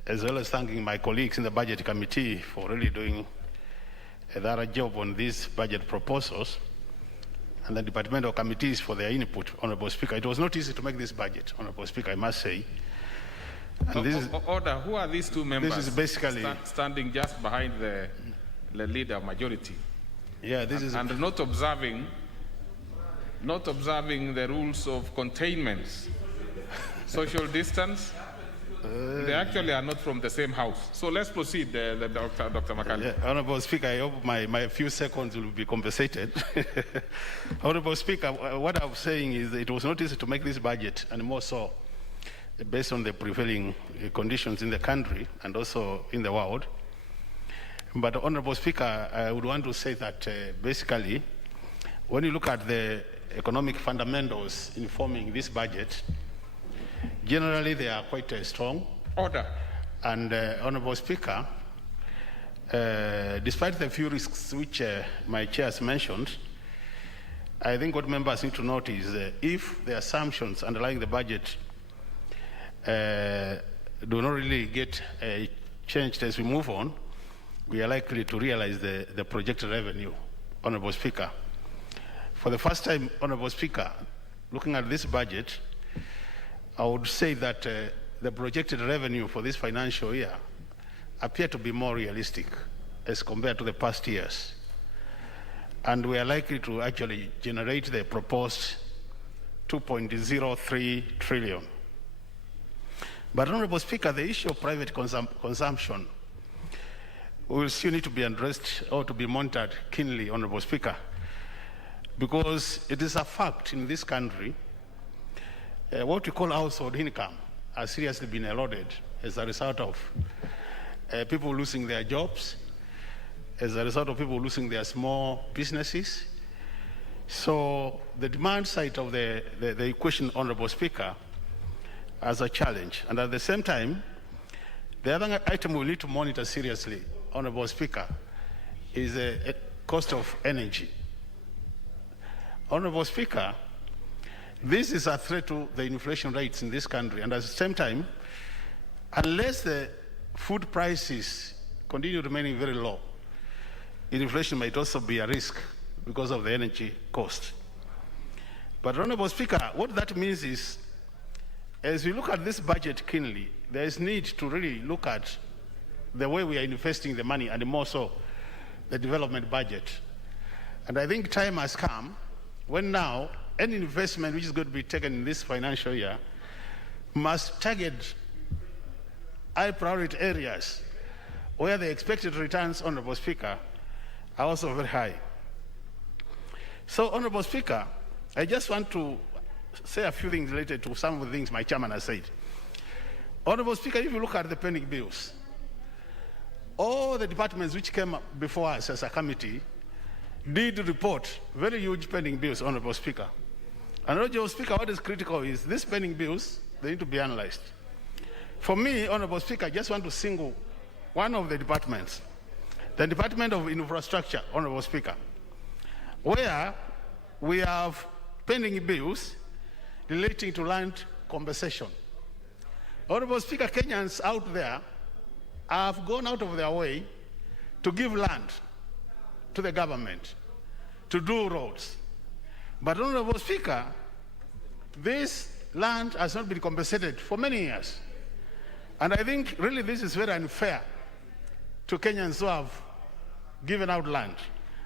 as well as thanking my colleagues in the Budget Committee for really doing a thorough job on these budget proposals, and the departmental committees for their input, Honorable Speaker. It was not easy to make this budget, Honorable Speaker, I must say. And this is, order, who are these two members? This is basically standing just behind the leader majority. Yeah, this is and not observing the rules of containment, social distance. They actually are not from the same house. So let's proceed, Dr. Makali. Yeah, Honorable Speaker, I hope my few seconds will be compensated. Honorable Speaker, what I'm saying is it was not easy to make this budget, and more so based on the prevailing conditions in the country and also in the world. But Honorable Speaker, I would want to say that basically, when you look at the economic fundamentals informing this budget, generally they are quite strong. Order. And Honorable Speaker, despite the few risks which my chair has mentioned, I think what members need to note is if the assumptions underlying the budget do not really get changed as we move on, we are likely to realize the projected revenue, Honorable Speaker. For the first time, Honorable Speaker, looking at this budget, I would say that the projected revenue for this financial year appear to be more realistic as compared to the past years. And we are likely to actually generate the proposed 2.03 trillion. But Honorable Speaker, the issue of private consumption will still need to be addressed or to be monitored keenly, Honorable Speaker, because it is a fact in this country what we call household income has seriously been eroded as a result of people losing their jobs, as a result of people losing their small businesses. So the demand side of the equation, Honorable Speaker, as a challenge. And at the same time, the other item we need to monitor seriously, Honorable Speaker, is the cost of energy. Honorable Speaker, this is a threat to the inflation rates in this country, and at the same time, unless the food prices continue remaining very low, inflation might also be a risk because of the energy cost. But Honorable Speaker, what that means is, as we look at this budget keenly, there is need to really look at the way we are investing the money, and more so the development budget. And I think time has come when now any investment which is going to be taken in this financial year must target high priority areas where the expected returns, Honorable Speaker, are also very high. So, Honorable Speaker, I just want to say a few things related to some of the things my chairman has said. Honorable Speaker, if you look at the pending bills, all the departments which came up before us as a committee did report very huge pending bills, Honorable Speaker. And Honorable Speaker, what is critical is these pending bills, they need to be analyzed. For me, Honorable Speaker, I just want to single one of the departments, the Department of Infrastructure, Honorable Speaker, where we have pending bills relating to land compensation. Honorable Speaker, Kenyans out there have gone out of their way to give land to the government to do roads. But Honorable Speaker, this land has not been compensated for many years. And I think really this is very unfair to Kenyans who have given out land.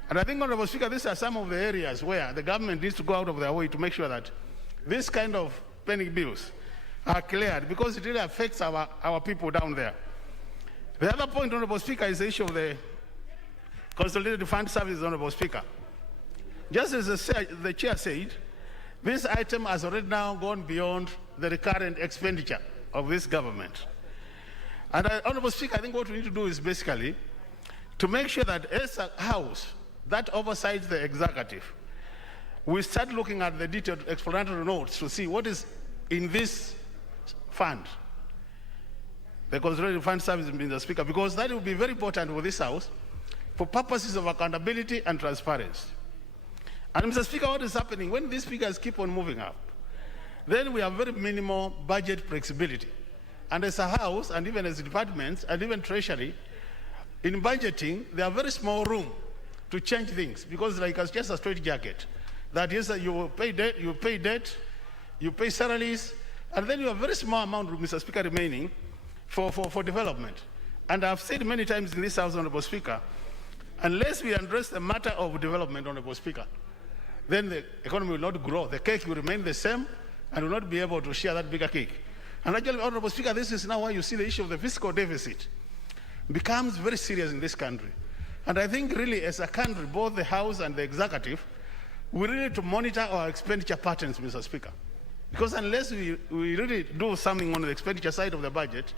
And I think, Honorable Speaker, these are some of the areas where the government needs to go out of their way to make sure that this kind of pending bills are cleared, because it really affects our people down there. The other point, Honorable Speaker, is the issue of the Consolidated Fund Services, Honorable Speaker. Just as the Chair said, this item has already now gone beyond the recurrent expenditure of this government. And Honorable Speaker, I think what we need to do is basically to make sure that as a House that oversees the executive, we start looking at the detailed explanatory notes to see what is in this fund, the Consolidated Fund Service, Mr. Speaker, because that will be very important for this House for purposes of accountability and transparency. And Mr. Speaker, what is happening when these figures keep on moving up, then we have very minimal budget flexibility. And as a House, and even as departments, and even Treasury, in budgeting, there are very small room to change things, because like it's just a straight jacket. That is, you pay debt, you pay salaries, and then you have a very small amount, Mr. Speaker, remaining for development. And I've said many times in this House, Honorable Speaker, unless we address the matter of development, Honorable Speaker, then the economy will not grow. The cake will remain the same and will not be able to share that bigger cake. And actually, Honorable Speaker, this is now why you see the issue of the fiscal deficit becomes very serious in this country. And I think really as a country, both the House and the Executive, we really need to monitor our expenditure patterns, Mr. Speaker. Because unless we really do something on the expenditure side of the budget,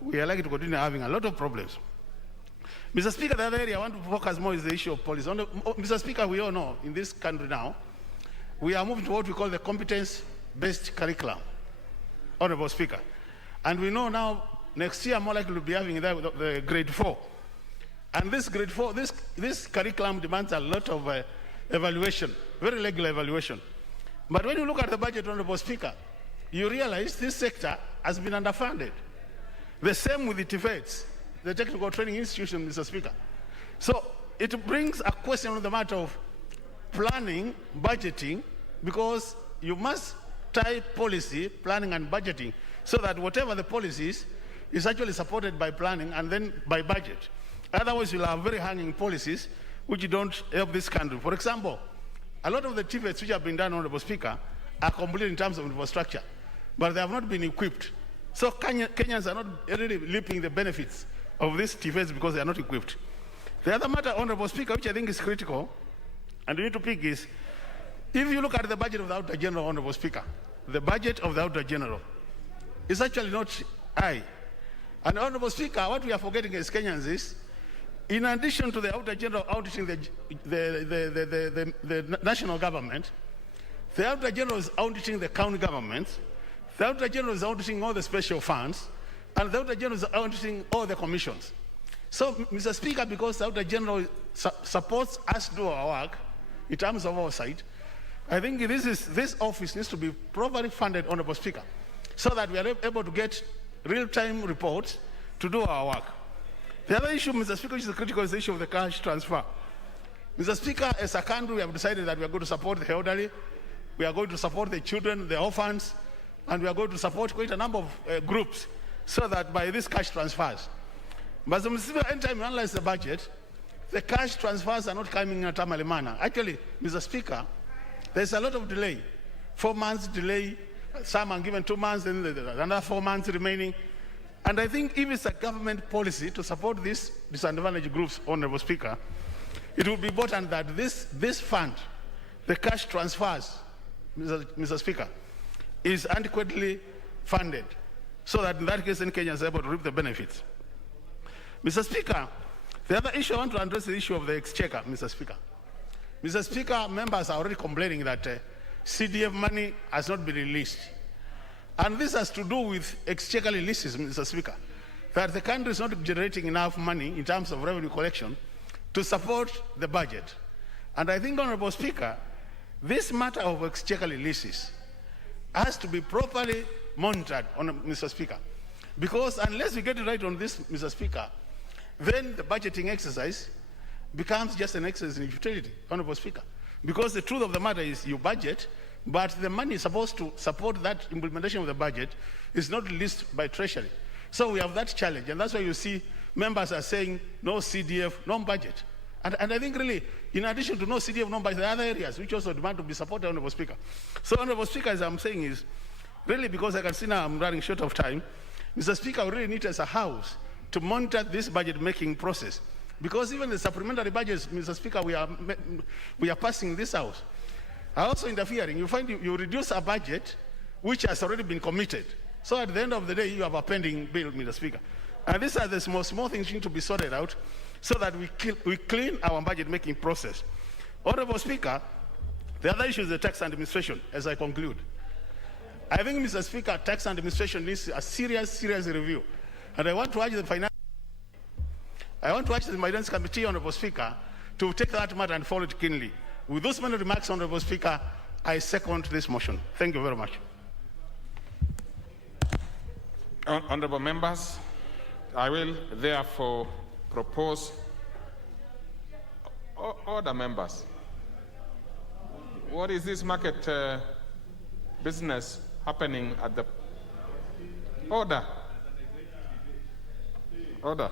we are likely to continue having a lot of problems. Mr. Speaker, the other area I want to focus more is the issue of policy. Mr. Speaker, we all know in this country now, we are moving to what we call the competence-based curriculum, Honorable Speaker. And we know now next year more likely to be having the grade 4. And this grade 4, this curriculum demands a lot of evaluation, very regular evaluation. But when you look at the budget, Honorable Speaker, you realize this sector has been underfunded. The same with the TVETs, the Technical Training Institution, Mr. Speaker. So it brings a question on the matter of planning, budgeting, because you must tie policy, planning, and budgeting so that whatever the policy is actually supported by planning and then by budget. Otherwise, you'll have very hanging policies which don't help this country. For example, a lot of the TVETs which have been done, Honorable Speaker, are complete in terms of infrastructure, but they have not been equipped. So Kenyans are not really reaping the benefits of these TVETs because they are not equipped. The other matter, Honorable Speaker, which I think is critical, and we need to pick is, if you look at the budget of the Auditor General, Honorable Speaker, the budget of the Auditor General is actually not high. And Honorable Speaker, what we are forgetting as Kenyans is, in addition to the Auditor General auditing the national government, the Auditor General is auditing the county governments, the Auditor General is auditing all the special funds, and the Auditor General is auditing all the commissions. So, Mr. Speaker, because the Auditor General supports us do our work in terms of oversight, I think this office needs to be properly funded, Honorable Speaker, so that we are able to get real-time reports to do our work. The other issue, Mr. Speaker, which is critical, is the issue of the cash transfer. Mr. Speaker, as a country, we have decided that we are going to support the elderly, we are going to support the children, the orphans, and we are going to support quite a number of groups so that by these cash transfers. But Mr. Speaker, anytime you analyze the budget, the cash transfers are not coming in a timely manner. Actually, Mr. Speaker, there's a lot of delay. 4 months delay, some are given 2 months, then another 4 months remaining. And I think if it's a government policy to support these disadvantaged groups, Honorable Speaker, it will be important that this fund, the cash transfers, Mr. Speaker, is adequately funded so that in that case, then Kenya is able to reap the benefits. Mr. Speaker, the other issue I want to address is the issue of the exchequer, Mr. Speaker. Mr. Speaker, members are already complaining that CDF money has not been released. And this has to do with exchequer releases, Mr. Speaker, that the country is not generating enough money in terms of revenue collection to support the budget. And I think, Honorable Speaker, this matter of exchequer releases has to be properly monitored, Mr. Speaker. Because unless we get it right on this, Mr. Speaker, then the budgeting exercise becomes just an exercise in futility, Honorable Speaker. Because the truth of the matter is you budget, but the money supposed to support that implementation of the budget is not released by Treasury. So we have that challenge, and that's why you see members are saying no CDF, no budget. And I think really, in addition to no CDF, no budget, there are other areas which also demand to be supported, Honorable Speaker. So, Honorable Speaker, as I'm saying is, really because I can see now I'm running short of time, Mr. Speaker, we really need as a House to monitor this budget-making process. Because even the supplementary budgets, Mr. Speaker, we are passing this House, are also interfering. You find you reduce a budget which has already been committed. So at the end of the day, you have a pending bill, Mr. Speaker. And these are the small things which need to be sorted out so that we clean our budget-making process. Honorable Speaker, the other issue is the tax administration, as I conclude. I think, Mr. Speaker, tax administration needs a serious review. And I want to urge the Finance Committee, Honorable Speaker, to take that matter and follow it keenly. With those many remarks, Honorable Speaker, I second this motion. Thank you very much. Honorable members, I will therefore propose order, members. What is this market business happening at the order? Order.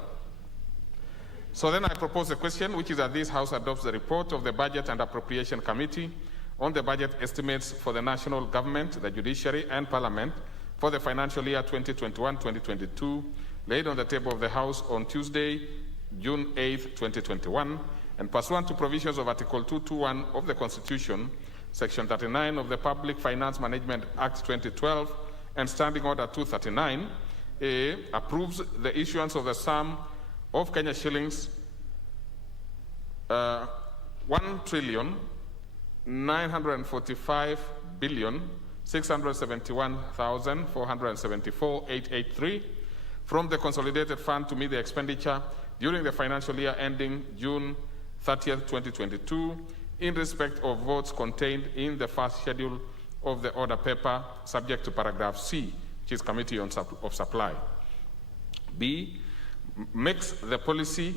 So then I propose a question, which is that this House adopts the report of the Budget and Appropriation Committee on the budget estimates for the national government, the judiciary, and Parliament for the financial year 2021-2022, laid on the table of the House on Tuesday, June 8, 2021, and pursuant to provisions of Article 221 of the Constitution, Section 39 of the Public Finance Management Act 2012, and Standing Order 239, approves the issuance of the sum of Kenya shillings 1,945,671,474,883 from the Consolidated Fund to meet the expenditure during the financial year ending June 30th, 2022, in respect of votes contained in the first schedule of the order paper, subject to paragraph C, which is Committee of Supply. B, makes the policy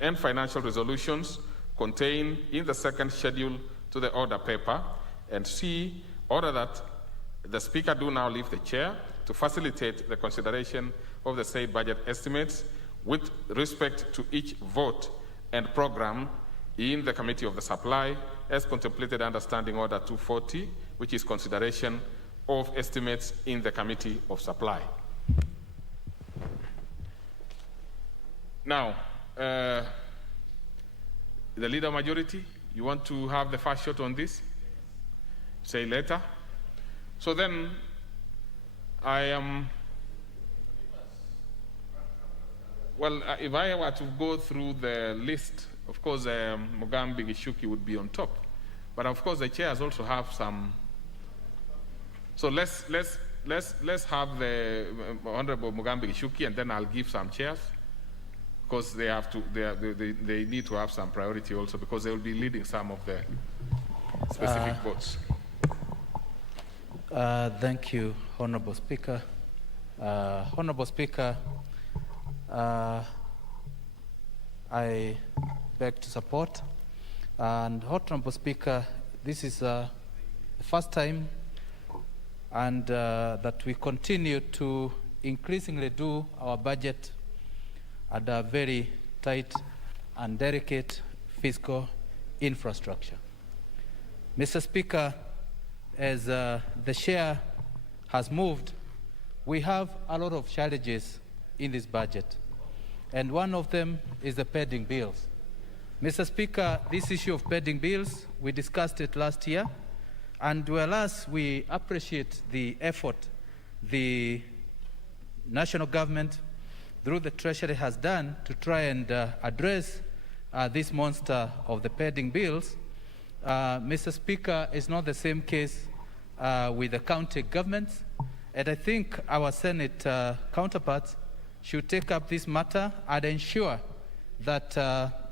and financial resolutions contained in the second schedule to the order paper, and C, order that the Speaker do now leave the chair to facilitate the consideration of the said budget estimates with respect to each vote and program in the Committee of the Supply, as contemplated under Standing Order 240, which is consideration of estimates in the Committee of Supply. Now, the leader majority, you want to have the first shot on this? Say later. So then, I am, if I were to go through the list, of course, Mugambi Gishuki would be on top. But of course, the chairs also have some. So let's have the Honorable Mugambi Gishuki, and then I'll give some chairs, because they have to. They need to have some priority also, because they will be leading some of the specific votes. Thank you, Honorable Speaker. Honorable Speaker, I beg to support. And Honorable Speaker, this is the first time and that we continue to increasingly do our budget at a very tight and delicate fiscal infrastructure. Mr. Speaker, as the chair has moved, we have a lot of challenges in this budget. And one of them is the pending bills. Mr. Speaker, this issue of pending bills, we discussed it last year, and whereas we appreciate the effort the national government through the Treasury has done to try and address this monster of the pending bills, Mr. Speaker, is not the same case with the county governments. And I think our Senate counterparts should take up this matter and ensure that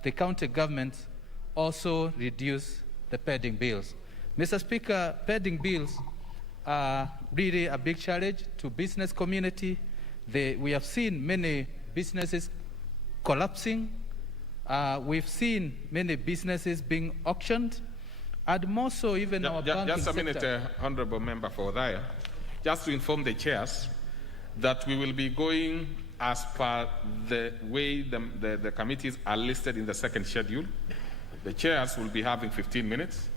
the county governments also reduce the pending bills. Mr. Speaker, pending bills are really a big challenge to business community. We have seen many businesses collapsing. We've seen many businesses being auctioned, and more so even our banking Just a minute, sector. Honorable Member for Odaya. Just to inform the chairs that we will be going as per the way the committees are listed in the second schedule. The chairs will be having 15 minutes.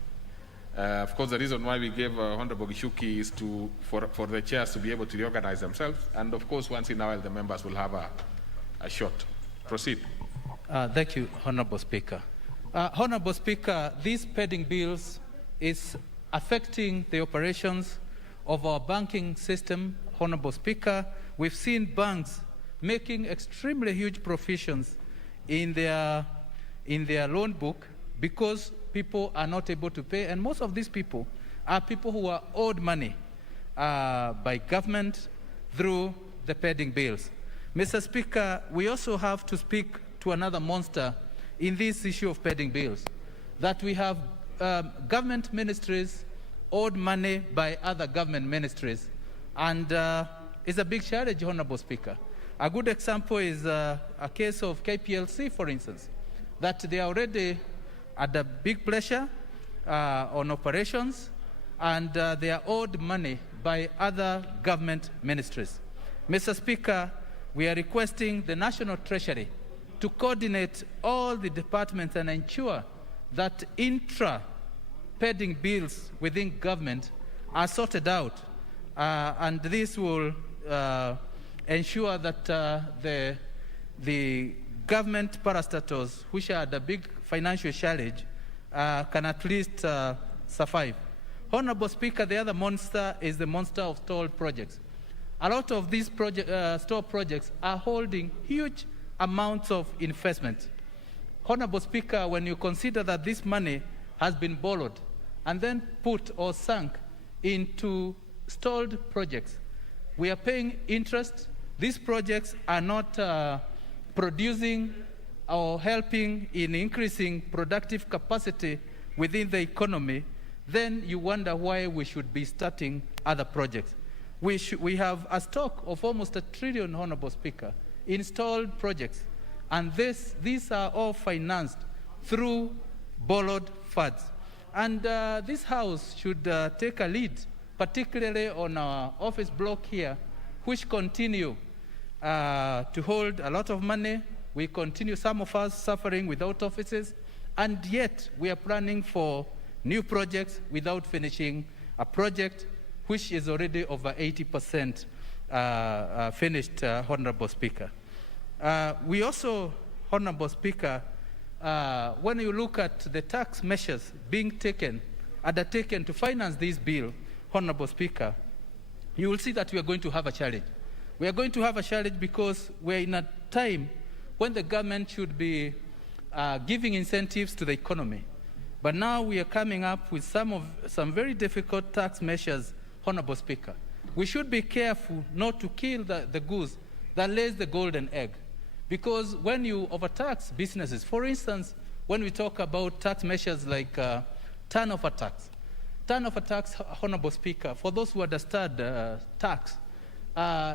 Of course, the reason why we gave Honorable Gishuki is for the chairs to be able to reorganize themselves. And of course, once in a while, the members will have a shot. Proceed. Thank you, Honorable Speaker. Honorable Speaker, these pending bills is affecting the operations of our banking system. Honorable Speaker, we've seen banks making extremely huge provisions in their loan book because people are not able to pay, and most of these people are people who are owed money by government through the pending bills. Mr. Speaker, we also have to speak to another monster in this issue of pending bills, that we have government ministries owed money by other government ministries, and it's a big challenge, Honorable Speaker. A good example is a case of KPLC, for instance, that they are already at a big pressure on operations, and they are owed money by other government ministries. Mr. Speaker, we are requesting the National Treasury to coordinate all the departments and ensure that intra-pending bills within government are sorted out, and this will ensure that the government parastatals, which are the big financial challenge, can at least survive. Honorable Speaker, the other monster is the monster of stalled projects. A lot of these stalled projects are holding huge amounts of investment. Honorable Speaker, when you consider that this money has been borrowed and then put or sunk into stalled projects, we are paying interest. These projects are not producing or helping in increasing productive capacity within the economy, then you wonder why we should be starting other projects. We have a stock of almost $1 trillion, Honorable Speaker, installed projects, and these are all financed through borrowed funds. And this House should take a lead, particularly on our office block here, which continue to hold a lot of money. We continue, some of us, suffering without offices, and yet we are planning for new projects without finishing a project which is already over 80% finished, Honorable Speaker. We also, Honorable Speaker, when you look at the tax measures being taken, undertaken to finance this bill, Honorable Speaker, you will see that we are going to have a challenge. We are going to have a challenge because we're in a time when the government should be giving incentives to the economy. But now we are coming up with some very difficult tax measures, Honorable Speaker. We should be careful not to kill the goose that lays the golden egg. Because when you overtax businesses, for instance, when we talk about tax measures like turnover tax, Honorable Speaker, for those who understand tax,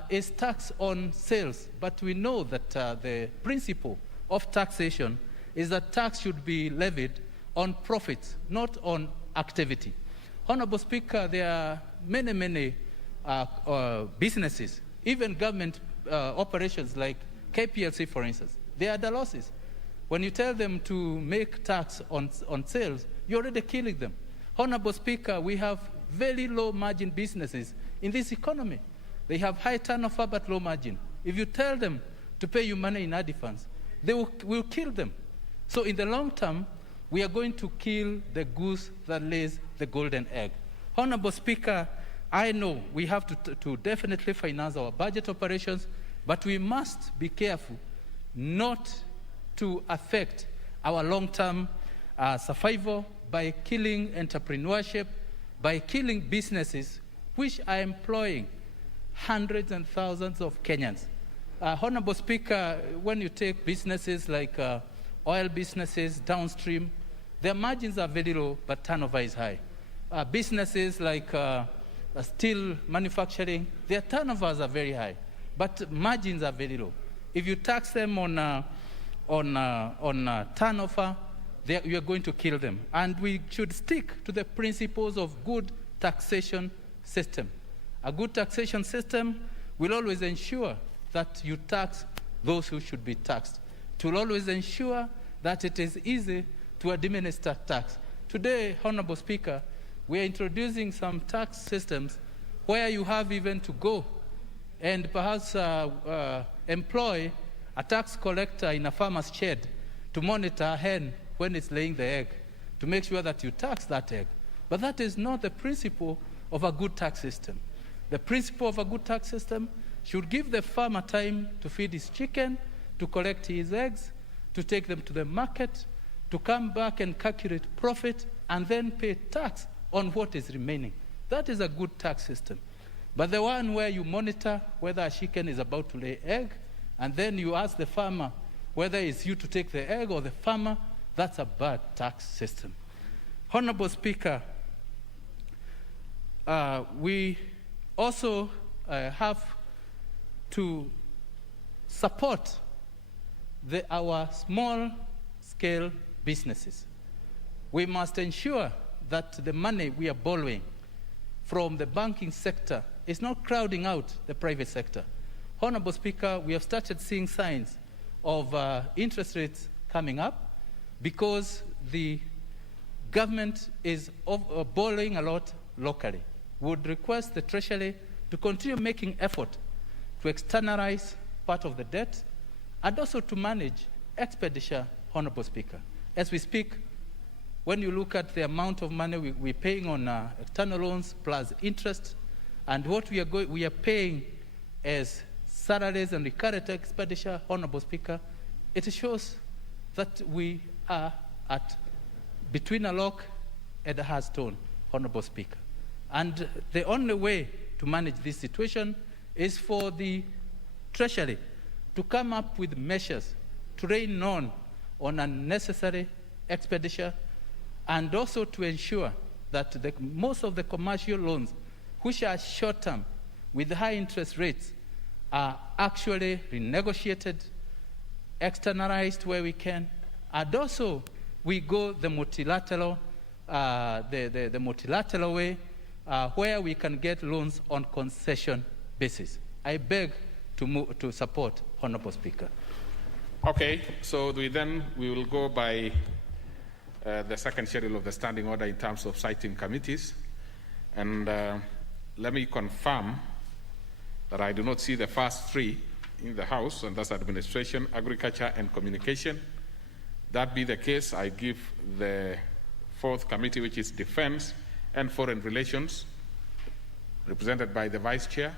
is tax on sales. But we know that the principle of taxation is that tax should be levied on profits, not on activity. Honorable Speaker, there are many businesses, even government operations like KPLC, for instance, they are the losses. When you tell them to make tax on sales, you're already killing them. Honorable Speaker, we have very low margin businesses in this economy. They have high turnover but low margin. if you tell them to pay you money in advance, they will kill them. So in the long term, we are going to kill the goose that lays the golden egg. Honorable Speaker, I know we have to definitely finance our budget operations, but we must be careful not to affect our long-term survival by killing entrepreneurship, by killing businesses which are employing hundreds and thousands of Kenyans. Honorable Speaker, when you take businesses like oil businesses downstream, their margins are very low, but turnover is high. Businesses like steel manufacturing, their turnovers are very high, but margins are very low. If you tax them on turnover, you are going to kill them. And we should stick to the principles of good taxation system. A good taxation system will always ensure that you tax those who should be taxed. It will always ensure that it is easy to administer tax. Today, Honorable Speaker, we are introducing some tax systems where you have even to go and perhaps employ a tax collector in a farmer's shed to monitor a hen when it's laying the egg, to make sure that you tax that egg. But that is not the principle of a good tax system. The principle of a good tax system should give the farmer time to feed his chicken, to collect his eggs, to take them to the market, to come back and calculate profit, and then pay tax on what is remaining. That is a good tax system. But the one where you monitor whether a chicken is about to lay egg, and then you ask the farmer whether it's you to take the egg or the farmer, that's a bad tax system. Honorable Speaker, we also have to support our small-scale businesses. We must ensure that the money we are borrowing from the banking sector is not crowding out the private sector. Honorable Speaker, we have started seeing signs of interest rates coming up because the government is borrowing a lot locally. We would request the Treasury to continue making effort to externalize part of the debt and also to manage expenditure, Honorable Speaker. As we speak, when you look at the amount of money we're paying on external loans plus interest, and what we are paying as salaries and recurrent expenditure, Honorable Speaker, it shows that we are between a rock and a hard stone, Honorable Speaker. And the only way to manage this situation is for the Treasury to come up with measures to rein on unnecessary expenditure, and also to ensure that most of the commercial loans, which are short-term with high interest rates, are actually renegotiated, externalized where we can, and also we go the multilateral, the multilateral way, where we can get loans on concession basis. I beg to support, Honorable Speaker. Okay, so we will go by the second schedule of the standing order in terms of citing committees. And let me confirm that I do not see the first three in the House, and that's Administration, Agriculture, and Communication. That be the case, I give the fourth committee, which is Defense and Foreign Relations, represented by the Vice Chair.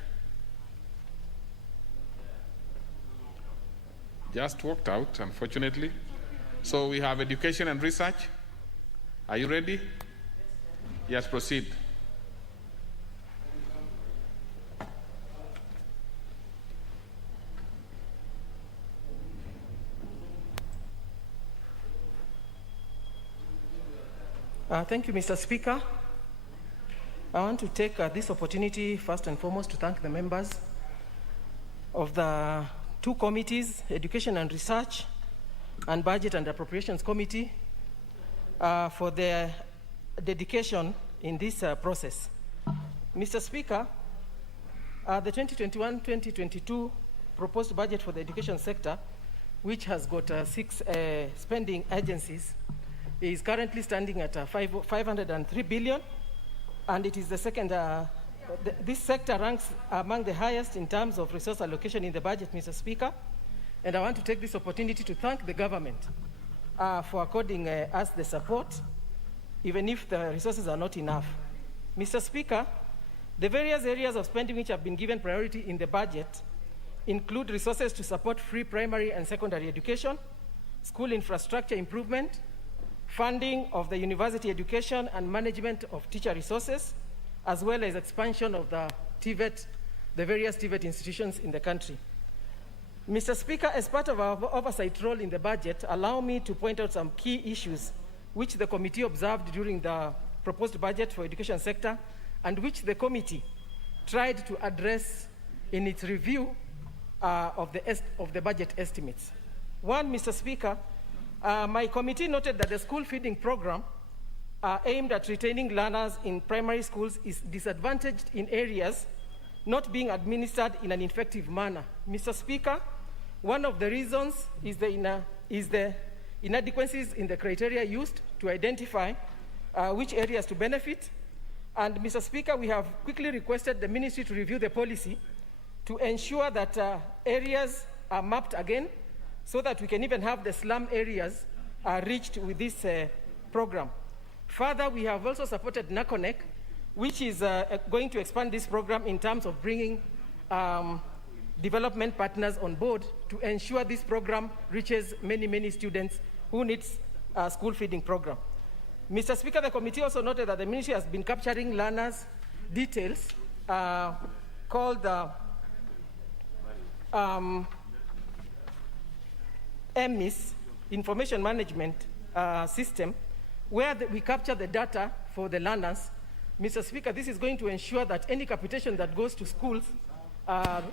Just walked out, unfortunately. So we have Education and Research. Are you ready? Yes, proceed. Thank you, Mr. Speaker. I want to take this opportunity, first and foremost, to thank the members of the two committees, Education and Research and Budget and Appropriations Committee, for their dedication in this process. Mr. Speaker, the 2021-2022 proposed budget for the education sector, which has got 6 spending agencies, is currently standing at 503 billion, and it is the second this sector ranks among the highest in terms of resource allocation in the budget, Mr. Speaker. And I want to take this opportunity to thank the government for according us the support, even if the resources are not enough. Mr. Speaker, the various areas of spending which have been given priority in the budget include resources to support free primary and secondary education, school infrastructure improvement, funding of the university education and management of teacher resources, as well as expansion of the TVET, the various TVET institutions in the country. Mr. Speaker, as part of our oversight role in the budget, allow me to point out some key issues which the committee observed during the proposed budget for education sector and which the committee tried to address in its review of the budget estimates. One, Mr. Speaker, my committee noted that the school feeding program aimed at retaining learners in primary schools is disadvantaged in areas not being administered in an effective manner. Mr. Speaker, one of the reasons is the inadequacies in the criteria used to identify which areas to benefit. And Mr. Speaker, we have quickly requested the ministry to review the policy to ensure that areas are mapped again so that we can even have the slum areas reached with this program. Further, we have also supported NACONEC, which is going to expand this program in terms of bringing development partners on board to ensure this program reaches many, many students who need a school feeding program. Mr. Speaker, the committee also noted that the ministry has been capturing learners' details called MIS, Information Management System, where we capture the data for the learners. Mr. Speaker, this is going to ensure that any capitation that goes to schools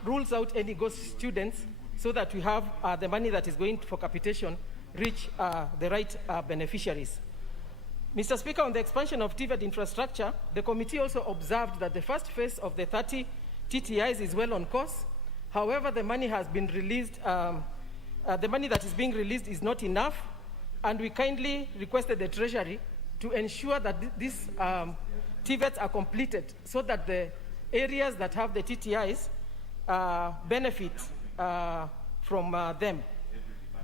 rules out any ghost students so that we have the money that is going for capitation reach the right beneficiaries. Mr. Speaker, on the expansion of TVET infrastructure, the committee also observed that the first phase of the 30 TTIs is well on course. However, the money has been released, the money that is being released is not enough, and we kindly requested the Treasury to ensure that these TVETs are completed so that the areas that have the TTIs benefit from them.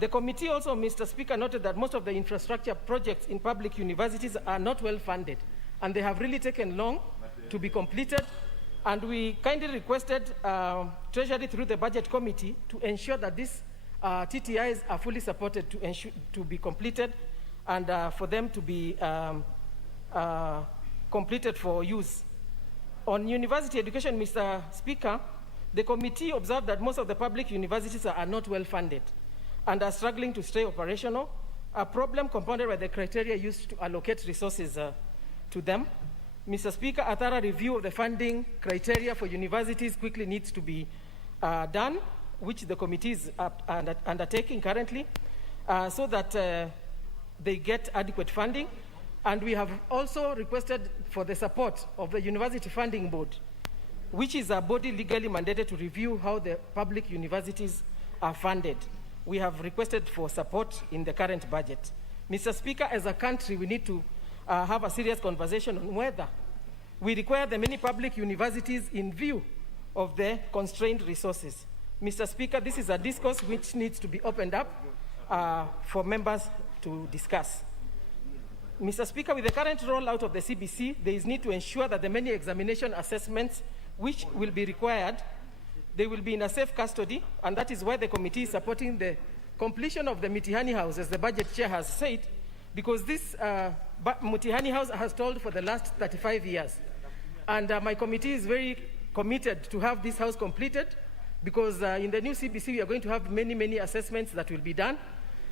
The committee also, Mr. Speaker, noted that most of the infrastructure projects in public universities are not well funded, and they have really taken long to be completed. And we kindly requested Treasury through the Budget Committee to ensure that these TTIs are fully supported to be completed and for them to be completed for use. On university education, Mr. Speaker, the committee observed that most of the public universities are not well funded and are struggling to stay operational, a problem compounded by the criteria used to allocate resources to them. Mr. Speaker, a thorough review of the funding criteria for universities quickly needs to be done, which the committee is undertaking currently, so that they get adequate funding. And we have also requested for the support of the University Funding Board, which is a body legally mandated to review how the public universities are funded. We have requested for support in the current budget. Mr. Speaker, as a country, we need to have a serious conversation on whether we require the many public universities in view of the constrained resources. Mr. Speaker, this is a discourse which needs to be opened up for members to discuss. Mr. Speaker, with the current rollout of the CBC, there is need to ensure that the many examination assessments which will be required, they will be in a safe custody, and that is why the committee is supporting the completion of the Mitihani House, as the budget chair has said, because this Mitihani House has stalled for the last 35 years. And my committee is very committed to have this house completed, because in the new CBC, we are going to have many, many assessments that will be done,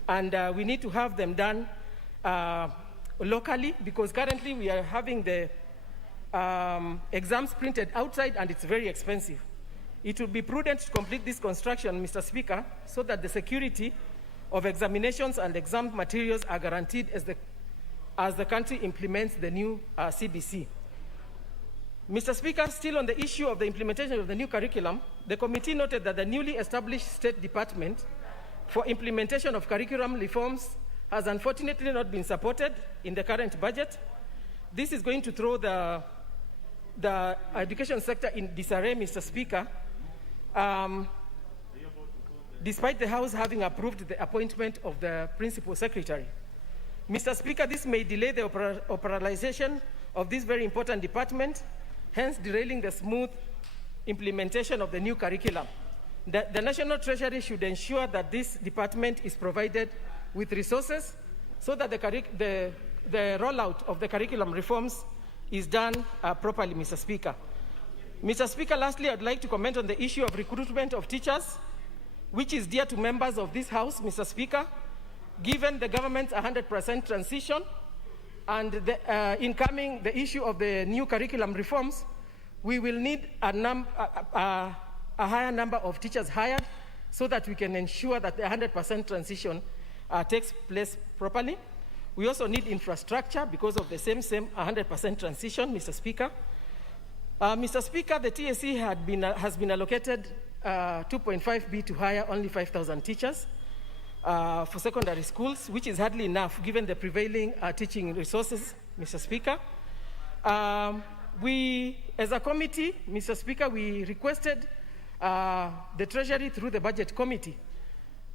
and we need to have them done locally, because currently we are having the exams printed outside, and it's very expensive. It would be prudent to complete this construction, Mr. Speaker, so that the security of examinations and exam materials are guaranteed as the country implements the new CBC. Mr. Speaker, still on the issue of the implementation of the new curriculum, the committee noted that the newly established State Department for implementation of curriculum reforms has unfortunately not been supported in the current budget. This is going to throw the the education sector in disarray, Mr. Speaker, despite the House having approved the appointment of the Principal Secretary. Mr. Speaker, this may delay the operationalization of this very important department, hence derailing the smooth implementation of the new curriculum. The National Treasury should ensure that this department is provided with resources so that the rollout of the curriculum reforms is done properly, Mr. Speaker. Mr. Speaker, lastly, I'd like to comment on the issue of recruitment of teachers, which is dear to members of this House, Mr. Speaker. Given the government's 100% transition and the issue of the new curriculum reforms, we will need a higher number of teachers hired so that we can ensure that the 100% transition takes place properly. We also need infrastructure because of the same 100% transition, Mr. Speaker. Mr. Speaker, the TSC has been allocated 2.5B to hire only 5,000 teachers for secondary schools, which is hardly enough given the prevailing teaching resources, Mr. Speaker. We, as a committee, Mr. Speaker, we requested the Treasury through the Budget Committee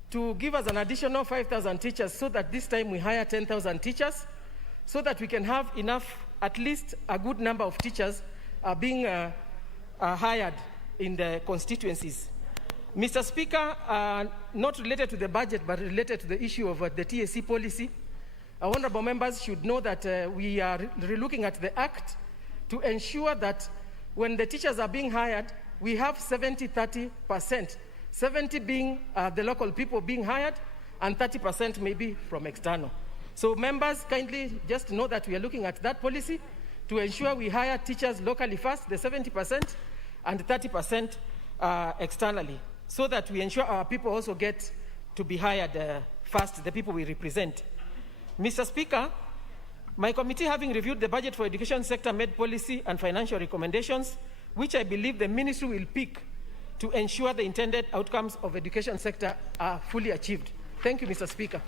to give us an additional 5,000 teachers so that this time we hire 10,000 teachers so that we can have enough, at least a good number of teachers being hired in the constituencies. Mr. Speaker, not related to the budget, but related to the issue of the TSC policy, honorable members should know that we are relooking at the Act to ensure that when the teachers are being hired, we have 70-30%, 70 being the local people being hired, and 30% maybe from external. So members, kindly just know that we are looking at that policy to ensure we hire teachers locally first, the 70%, and 30% externally, so that we ensure our people also get to be hired first, the people we represent. Mr. Speaker, my committee, having reviewed the budget for education sector, made policy and financial recommendations, which I believe the ministry will pick to ensure the intended outcomes of education sector are fully achieved. Thank you, Mr. Speaker.